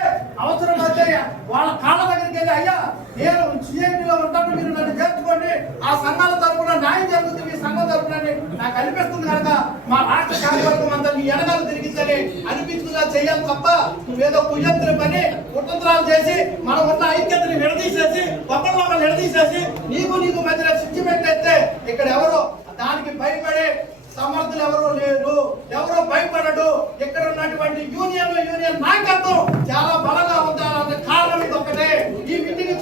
అవసరం అయితే వాళ్ళ కాళ్ళ దగ్గరికి వెళ్ళి అయ్యా నేను సిఐటిలో ఉంటాను మీరు నన్ను చేర్చుకోండి ఆ సంఘాల తరఫున న్యాయం జరుగుతుంది మీ సంఘం తరఫున నాకు అనిపిస్తుంది కనుక మా రాష్ట్ర కార్యవర్గం అంతా మీ ఎనగాలు తిరిగిందని అనిపించుకున్నా చెయ్యాలి తప్ప నువ్వేదో కుయంత్రి పని కుతంత్రాలు చేసి మనం ఉన్న ఐక్యతని విడదీసేసి ఒకరిలో విడదీసేసి నీకు మధ్యలో స్విచ్ అయితే ఇక్కడ ఎవరో దానికి భయపడే సమర్థులు ఎవరో లేరు, ఎవరో భయపడడు. ఇక్కడ ఉన్నటువంటి యూనియన్ నాయకత్వం చాలా బలంగా ఉండాలన్న కారణం ఇది ఒకటే. ఈ మీటింగ్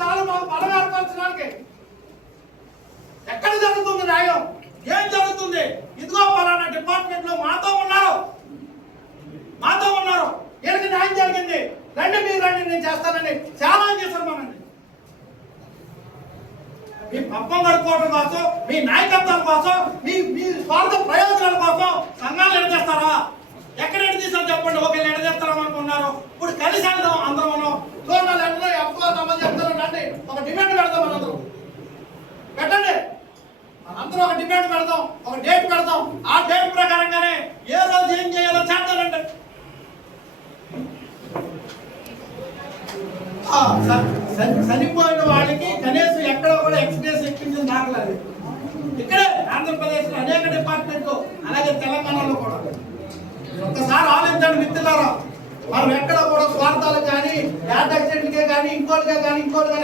చాలు మాకు బలం ఏర్పరచడానికి. ఎక్కడ జరుగుతుంది న్యాయం, ఏం జరుగుతుంది? ఇదిగో పలానా డిపార్ట్మెంట్ లో మాతో ఉన్నారు, వీళ్ళకి న్యాయం జరిగింది, రండి మీరు రండి నేను చేస్తానని ఛాలెంజ్ చేశారు మనండి. మీ పప్పం గడుపుకోవడం కోసం, మీ నాయకత్వం కోసం, మీ స్వార్థ ప్రయోజనాల కోసం సంఘాలు ఎడదీస్తారా? ఎక్కడ ఎడదీస్తారో చెప్పండి. ఒకళ్ళు ఎడదీస్తాం అనుకున్నారు. ఇప్పుడు కలిసి వెళ్దాం అందరం. మనం చూడాలి ఎంతో ఎక్కువ అమలు చేస్తారో రండి, ఒక డిమాండ్ పెడదాం. మనందరం పెట్టండి, మనందరం ఒక డిమాండ్ పెడదాం, ఒక డేట్ పెడదాం. ఆ డేట్ ప్రకారంగానే ఏ రోజు ఏం చేయాలో చేద్దామండి. చనిపోయిన వాళ్ళకి కనీసం ఎక్కడ కూడా ఎక్స్ప్రెస్ ఎక్కించింది దాఖలేదు. ఇక్కడే ఆంధ్రప్రదేశ్ లో అనేక డిపార్ట్మెంట్లు, అలాగే తెలంగాణలో కూడా. ఒక్కసారి ఆలోచించండి మిత్రులారా, మనం ఎక్కడ కూడా స్వార్థాలు కానీ యాక్సిడెంట్కే కానీ ఇంకోటిగా కానీ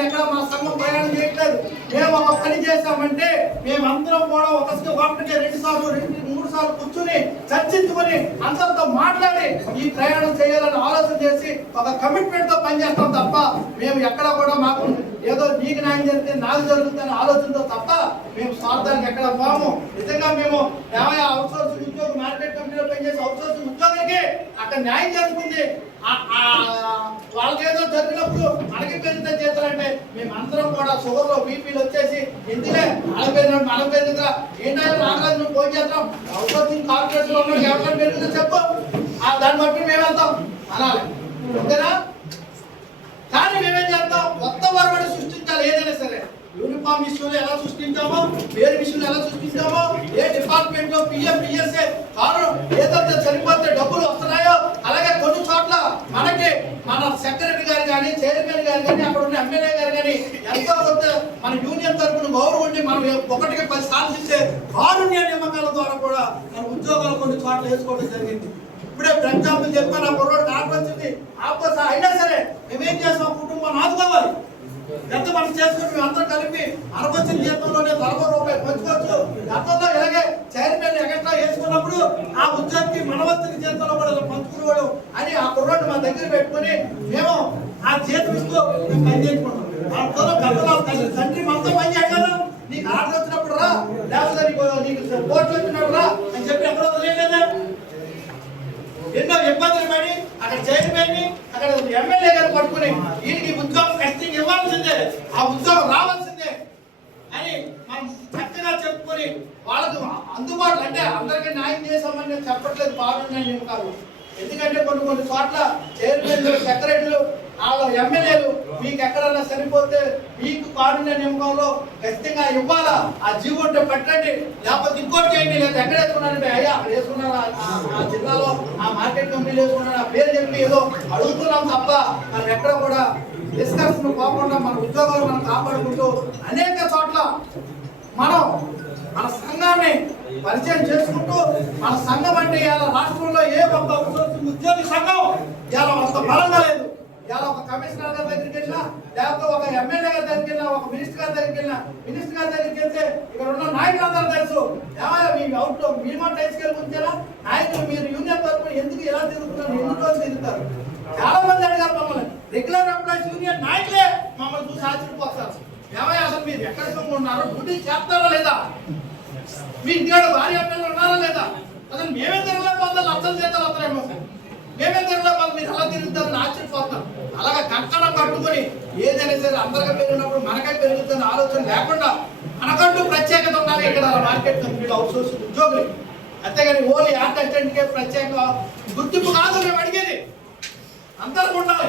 ఎక్కడ మా సంఘం ప్రయాణం చేయట్లేదు. మేము ఒక పని చేశామంటే మేమందరం కూడా ఒకటికి 2 సార్లు 3 సార్లు కూర్చుని చర్చించుకొని అందరితో మాట్లాడి ఈ ప్రయాణం చేయాలని ఆలోచన చేసి ఒక కమిట్మెంట్ తో పనిచేస్తాం తప్ప మేము ఎక్కడ కూడా మాకు ఏదో నీకు న్యాయం జరిగితే నాకు జరుగుతుందని ఆలోచనతో తప్ప మేము స్వార్థానికి ఎక్కడ పోము. నిజంగా మేము అవుట్సోర్సింగ్ ఉద్యోగం మార్కెట్ కంపెనీలో పనిచేసే అవుట్సోర్సింగ్ ఉద్యోగులకి అక్కడ న్యాయం జరుగుతుంది. వాళ్ళకేదో జరిగినప్పుడు మనకి పెరిగితే చేస్తారంటే మేము అందరం కూడా షుగర్లో బీపీలు వచ్చేసి ఎందుకే మనం పెరుగుతుందా ఏంటంటే నాగరాజు నువ్వు పోయి చేద్దాం అవుట్సోర్సింగ్ కార్పొరేషన్ లో ఎవరికైనా పెరుగుతుందో చెప్పు, దాన్ని బట్టి మేము వెళ్తాం అనాలి. అంతేనా? కానీ మేమేం చేస్తాం, కొత్త వరవడి సృష్టించాలి. ఏదైనా సరే యూనిఫామ్ ఇష్యూలు ఎలా సృష్టించామో, పేరు ఇష్యూలు ఎలా సృష్టించామో, ఏ డిపార్ట్మెంట్ లో పిఎం పిఎస్ఏ కారణం ఏదైతే చనిపోతే డబ్బులు వస్తున్నాయో అలాగే కొన్ని చోట్ల మనకి మన సెక్రటరీ గారు కానీ చైర్మన్ గారు కానీ అక్కడ ఉన్న ఎమ్మెల్యే గారు కానీ ఎంతో కొంత మన యూనియన్ తరఫున గౌరవం ఉండి మనం 1కి 10 సార్లు ఇచ్చే కారుణ్య నియమకాల ద్వారా కూడా మన ఉద్యోగాలు కొన్ని చోట్ల వేసుకోవడం జరిగింది. ఇప్పుడే ఎగ్జాంపుల్ చెప్పాను, ఆ కుర్రోడు కాకపోతే ఆపోసా అయినా సరే మేమేం చేస్తాం, కుటుంబాన్ని ఆదుకోవాలి. ఎంత మనం చేసుకుని మేము అందరం కలిపి 60 జీతంలోనే 40 రూపాయలు పంచుకోవచ్చు. గతంలో ఇలాగే చైర్మన్ ఎక్స్ట్రా వేసుకున్నప్పుడు ఆ ఉద్యోగికి మనవంతుని జీతంలో కూడా పంచుకునేవాడు అని ఆ కుర్రాడు మా దగ్గర పెట్టుకుని మేము ఆ జీతం ఇస్తూ మేము పని చేసుకుంటాం. తండ్రి మొత్తం పని చేయాలి కదా, నీకు ఆర్డర్ వచ్చినప్పుడు రా, లేకపోతే నీకు పోటీ వచ్చినప్పుడు రా అని చెప్పి ఎక్కడ వదిలేదా? ఎన్నో ఇబ్బందులు పడి అక్కడ చైర్మన్ ని అక్కడ ఎమ్మెల్యే గారు పట్టుకుని వీరికి ఉద్యోగం ఖచ్చితంగా ఇవ్వాల్సిందే, ఆ ఉద్యోగం రావాల్సిందే అని మనం చక్కగా చెప్పుకొని వాళ్ళకు అందుబాటులో అంటే అందరికీ న్యాయం చేసామని నేను చెప్పట్లేదు పాల్గొనే నియమకాలు. ఎందుకంటే కొన్ని చోట్ల చైర్మన్లు సెక్రటరీలు వాళ్ళ ఎమ్మెల్యేలు మీకు ఎక్కడన్నా సరిపోతే మీకు కారుణ్య నియమంలో ఖచ్చితంగా ఇవ్వాలా, ఆ జీవో ఉంటే పెట్టండి, లేకపోతే ఇంకోటి చేయండి. లేదా ఎక్కడ వేసుకున్నారంటే అయ్యా అక్కడ వేసుకున్నారా ఆ జిల్లాలో ఆ మార్కెట్ కంపెనీలు వేసుకున్నారా ఆ పేరు చెప్పి ఏదో అడుగుతున్నాం తప్ప మనం ఎక్కడ కూడా డిస్కషన్ పోకుండా మన ఉద్యోగాలు మనం కాపాడుకుంటూ అనేక చోట్ల మనం మన సంఘాన్ని పరిచయం చేసుకుంటూ మన సంఘం అంటే ఇవాళ రాష్ట్రంలో ఏ ఒక్క ఉద్యోగి సంఘం ఇవాళ అంత బలంగా లేదు. ఇవాళ ఒక కమిషనర్ గారి దగ్గరికి వెళ్ళినా, లేకపోతే ఒక ఎమ్మెల్యే గారి దగ్గరికి వెళ్ళినా, ఒక మినిస్టర్ గారి దగ్గరికి వెళ్ళినా, మినిస్టర్ గారి దగ్గరికి వెళ్తే ఇక్కడ ఉన్న నాయకులందరూ తెలుసు ఏమైనా మీ అవుట్ మినిమం టైం స్కేల్ ఉంచారా నాయకులు మీరు యూనియన్ తరఫున ఎందుకు ఎలా తిరుగుతున్నారు, ఎన్ని రోజులు తిరుగుతారు? చాలా మంది అడిగారు మమ్మల్ని, రెగ్యులర్ ఎంప్లాయీస్ యూనియన్ నాయకులే మమ్మల్ని చూసి ఆశ్చర్యపోతారు. ఏమయ్య అసలు మీరు ఎక్కడ ఉన్నారు, డ్యూటీ చేస్తారా లేదా, మీ ఇంటికాడ భార్య పిల్లలు ఉన్నారా లేదా, అసలు మేమే తిరగలేకపోతే లక్షల జీతాలు వస్తారేమో, మేమే తిరగలేకపోతే మీరు ఎలా తిరుగుతారని ఆశ్చర్యపోతారు. అలాగే కంకణ కట్టుకొని ఏదైనా సరే అందరికీ పెరిగినప్పుడు మనకే పెరుగుతున్న ఆలోచన లేకుండా మనకంటూ ప్రత్యేకత ఉండాలి ఇక్కడ మార్కెట్ కంపెనీలో అవుట్సోర్సింగ్ ఉద్యోగులు. అంతేగాని ఓన్లీ అసిస్టెంట్కే ప్రత్యేక గుర్తింపు కాదు మేము అడిగేది, అందరికీ ఉండాలి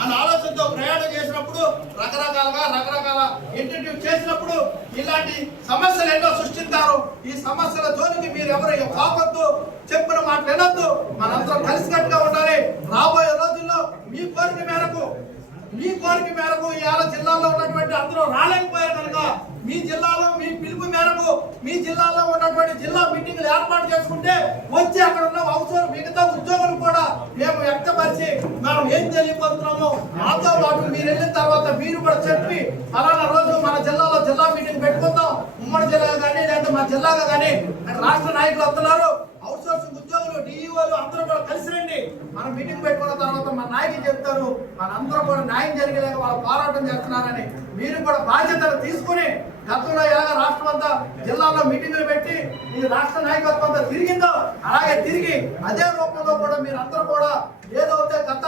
అన్న ఆలోచనతో ప్రయాణం చేసినప్పుడు రకరకాల ఇంట్రడ్యూస్ చేసినప్పుడు ఇలాంటి సమస్యలు ఎన్నో సృష్టిస్తారు. ఈ సమస్యల జోలికి మీరు ఎవరు పోవద్దు, చెప్పిన మాట వినొద్దు. మనందరం కలిసికట్టుగా ఉండాలి. రాబోయే రోజుల్లో మీ కోరిక మేరకు ఇవాళ జిల్లాలో ఉన్నటువంటి అందరూ రాలేకపోయారు కనుక మీ జిల్లాలో మీ పిలుపు మేరకు మీ జిల్లాలో ఉన్నటువంటి జిల్లా మీటింగ్లు ఏర్పాటు చేసుకుంటే వచ్చి అక్కడ ఉన్న అవసరం మిగతా ఉద్యోగులు కూడా మేము వ్యక్తపరిచి మనం ఏం తెలియబోతున్నామో మాతో పాటు మీరు వెళ్ళిన తర్వాత మీరు కూడా చెప్పి ఫలానా రోజు మన జిల్లాలో జిల్లా మీటింగ్ పెట్టుకుందాం, ఉమ్మడి జిల్లా కానీ లేదా మన జిల్లాగా కానీ రాష్ట్ర నాయకులు వస్తున్నారు, అవుట్ సోర్సింగ్ ఉద్యోగులు డిఈఓలు అందరూ కూడా కలిసి రండి. మనం మీటింగ్ పెట్టుకున్న తర్వాత మన నాయకులు చెప్తారు మనందరూ కూడా న్యాయం జరిగేలాగా వాళ్ళు పోరాటం చేస్తున్నారని. మీరు కూడా బాధ్యతలు తీసుకుని గతంలో ఎలాగ రాష్ట్రం అంతా జిల్లాలో మీటింగులు పెట్టి ఈ రాష్ట్ర నాయకత్వం అంతా తిరిగిందో అలాగే తిరిగి అదే రూపంలో కూడా మీరు అందరూ కూడా ఏదైతే గత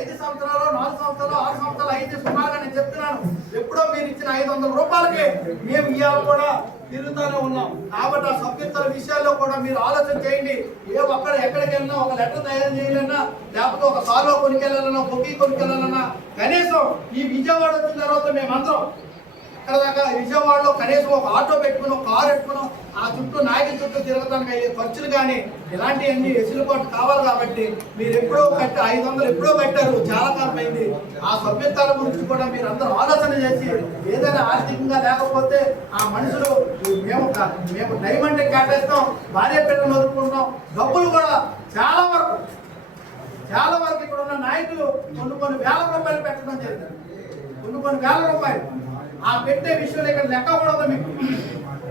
5 సంవత్సరాలు 4 సంవత్సరాలు 6 సంవత్సరాలు అయితే సుమారుగా నేను చెప్తున్నాను, ఎప్పుడో మీరు ఇచ్చిన 500 రూపాయలకి మేము ఇవాళ కూడా తిరుగుతూనే ఉన్నాం. కాబట్టి ఆ సభ్యత్వాల విషయాల్లో కూడా మీరు ఆలోచన చేయండి. ఏ ఒక్కడ ఎక్కడికి వెళ్ళినా ఒక లెటర్ తయారు చేయాలన్నా లేకపోతే ఒక సాలో కొనుకెళ్ళాలన్నా బొగ్గి కొనుకెళ్ళాలన్నా కనీసం ఈ విజయవాడ వచ్చిన తర్వాత మేమందరం ఇక్కడ దాకా విజయవాడలో కనీసం ఒక ఆటో పెట్టుకుని ఒక కారు పెట్టుకున్నాం. ఆ చుట్టూ నాయకుల చుట్టూ తిరగడానికి అయ్యే ఖర్చులు కానీ ఇలాంటివన్నీ వెసులుబాటు కావాలి. కాబట్టి మీరు ఎప్పుడో 500 ఎప్పుడో కట్టారు, చాలా కాలం అయింది. ఆ సభ్యత్వాల గురించి కూడా మీరు అందరూ ఆలోచన చేసి ఏదైనా ఆర్థికంగా లేకపోతే ఆ మనుషులు మేము డైమండ్ కేటాయిస్తాం, భార్య పిల్లలు వదులుకుంటాం, డబ్బులు కూడా చాలా వరకు ఇక్కడ ఉన్న నాయకులు కొన్ని వేల రూపాయలు పెట్టడం జరిగింది. కొన్ని వేల రూపాయలు ఆ పెట్టే విషయంలో ఇక్కడ లెక్క కూడా ఉంది మీకు.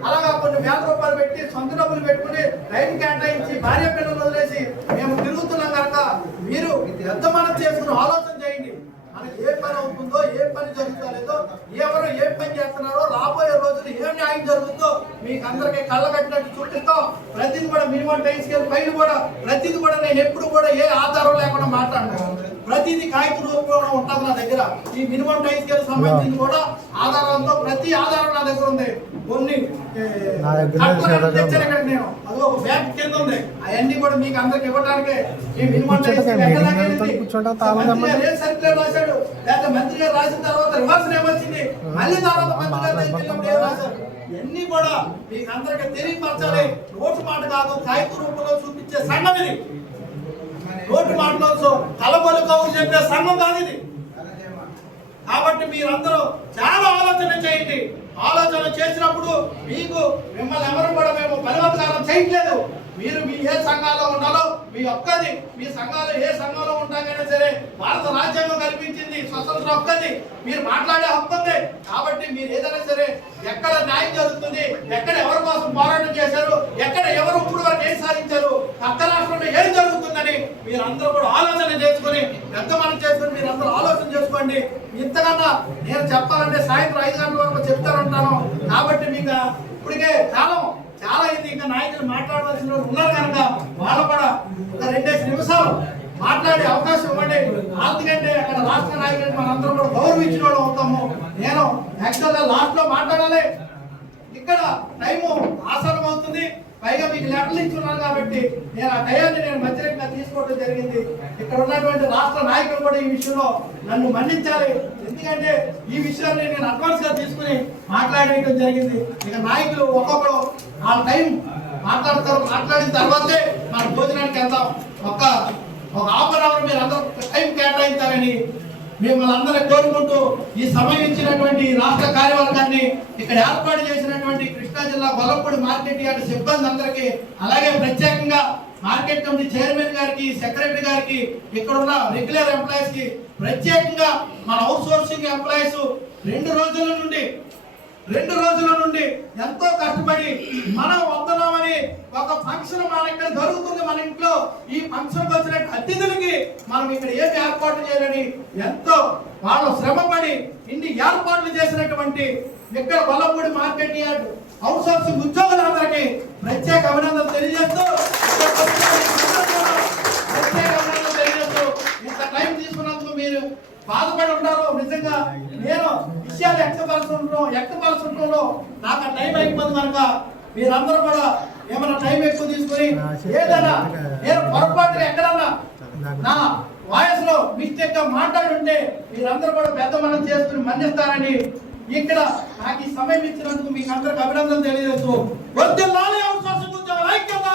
అలాగా కొన్ని వేల రూపాయలు పెట్టి సొంత డబ్బులు పెట్టుకుని రైలు కేటాయించి భార్య పిల్లలు వదిలేసి మేము తిరుగుతున్నాం కనుక మీరు ఎంత మనం చేసుకుని ఆలోచన చేయండి. మనకి ఏ పని అవుతుందో ఏ పని జరుగుతుందో ఎవరు ఏ పని చేస్తున్నారో రాబోయే రోజులు ఏం న్యాయం జరుగుతుందో మీకు అందరికీ కళ్ళ కట్టినట్టు చూపిస్తాం. ప్రతిది కూడా మినిమం టైం స్కేల్ పైన కూడా ప్రతిది కూడా నేను ఎప్పుడు కూడా ఏ ఆధారం లేకుండా మాట్లాడతాను. ప్రతిదీ కాగిత రూపంలో ఉంటుంది నా దగ్గర. ఈ మినిమం టైం స్కేల్ సంబంధించి కూడా ఆధారాలతో ప్రతి ఆధారం నా దగ్గర ఉంది. కొన్ని తెచ్చాను ఇక్కడ నేను, అది ఒక బ్యాగ్ కింద ఉంది. అవన్నీ కూడా మీకు అందరికి ఇవ్వడానికి ఈ మినిమం టైం స్కేల్ సర్క్యులర్ రాశాడు, లేకపోతే మంత్రి గారు రాసిన తర్వాత రివర్స్ ఏమొచ్చింది, మళ్ళీ తర్వాత మంత్రి గారు రాశారు. ఇవన్నీ కూడా మీకు అందరికి తెలియపరచాలి. నోటు మాట కాదు, కాగిత రూపంలో చూపించే సంఘం ఇది. నోటు మాటలో కలబలు కౌలు చెప్పే సంఘం కాదు ఇది. కాబట్టి మీరందరూ చాలా ఆలోచన చేయండి. ఆలోచన చేసినప్పుడు మిమ్మల్ని ఎవరు కూడా మేము బలవత్కారం చేయట్లేదు. మీరు మీ ఏ సంఘాల్లో ఉండాలో మీ ఒక్కది, మీ సంఘాలు ఏ సంఘంలో ఉంటాకైనా సరే భారత రాజ్యాంగం కల్పించింది స్వతంత్ర హక్కుది, మీరు మాట్లాడే హక్కు ఉంది. కాబట్టి మీరు ఏదైనా సరే ఎక్కడ న్యాయం జరుగుతుంది, ఎక్కడ ఎవరి కోసం పోరాటం చేశారు, ఎక్కడ ఎవరు ఇప్పుడు వరకు ఏం సాధించారు, పక్క రాష్ట్రంలో ఏం జరుగుతుందని మీరు అందరూ కూడా ఆలోచన చేసుకుని పెద్ద మనం చేసుకుని మీరు అందరూ ఆలోచన చేసుకోండి. ఇంతకన్నా నేను చెప్పాలంటే సాయంత్రం 5 గంటల వరకు చెప్తానంటాను. కాబట్టి మీకు ఇప్పటికే చాలా ఇది ఇంకా నాయకులు మాట్లాడవలసిన ఉన్నారు కనుక వాళ్ళు కూడా ఒక 2 నిమిషాలు మాట్లాడే అవకాశం ఇవ్వండి. ఎందుకంటే అక్కడ రాష్ట్ర నాయకులు మనందరం కూడా గౌరవించిన వాళ్ళు అవుతాము. నేను యాక్చువల్గా లాస్ట్ లో మాట్లాడాలి, ఇక్కడ టైము ఆసనం అవుతుంది. పైగా మీకు లెటర్లు ఇచ్చున్నాను కాబట్టి నేను ఆ టయాన్ని మధ్యరంగా తీసుకోవడం జరిగింది. ఇక్కడ ఉన్నటువంటి రాష్ట్ర నాయకులు కూడా ఈ విషయంలో నన్ను మన్నించాలి. ఎందుకంటే ఈ విషయాన్ని నేను అడ్వాన్స్ గా తీసుకుని మాట్లాడేయడం జరిగింది. ఇక నాయకులు ఒక్కొక్కరు ఆ టైం మాట్లాడతారు, మాట్లాడిన తర్వాతే మన భోజనానికి వెళ్తాం. ఒక హాఫ్ అన్ అవర్ మీరు అందరూ టైం కేటాయిస్తారని మిమ్మల్ని అందరూ కోరుకుంటూ ఈ సమయం ఇచ్చినటువంటి రాష్ట్ర కార్యవర్గాన్ని ఇక్కడ ఏర్పాటు చేసినటువంటి కృష్ణా జిల్లా గొల్లపూడి మార్కెట్ యార్డ్ సిబ్బంది అందరికీ, అలాగే ప్రత్యేకంగా మార్కెట్ కమిటీ చైర్మన్ గారికి, సెక్రటరీ గారికి, ఇక్కడ ఉన్న రెగ్యులర్ ఎంప్లాయీస్ కి, ప్రత్యేకంగా మన అవుట్ సోర్సింగ్ ఎంప్లాయీస్ 2 రోజుల నుండి ఎంతో కష్టపడి మనం వస్తున్నామని ఒక ఫంక్షన్ మన ఇక్కడ జరుగుతుంది. మన ఇంట్లో ఈ ఫంక్షన్ వచ్చిన అతిథులకి మనం ఇక్కడ ఏమి ఏర్పాటు చేయాలని ఎంతో వాళ్ళు శ్రమపడి ఇన్ని ఏర్పాట్లు చేసినటువంటి ఇక్కడ Gollapudi market yard out sourcing ఉద్యోగులందరికీ ప్రత్యేక అభినందనలు తెలియజేస్తూ ఇంత టైం తీసుకున్నందుకు మీరు బాధపడి ఉంటారు. నిజంగా నేను విషయాలు వ్యక్తపరచడంలో నాకు ఆ టైం అయిపోయింది కనుక మీరందరూ కూడా ఏమైనా టైం ఎక్కువ తీసుకుని ఏదైనా నేను పొరపాటుగా ఎక్కడన్నా నా వాయిస్ లో మిస్టేక్ గా మాట్లాడుంటే మీరందరూ కూడా పెద్ద మనం చేసుకుని మన్నిస్తారని ఇక్కడ నాకు ఈ సమయం ఇచ్చినందుకు మీకు అందరికి అభినందనలు తెలియజేస్తూ వద్దెల్లాలి అవుట్సోర్సింగ్ ఉద్యోగాల ఐక్యత.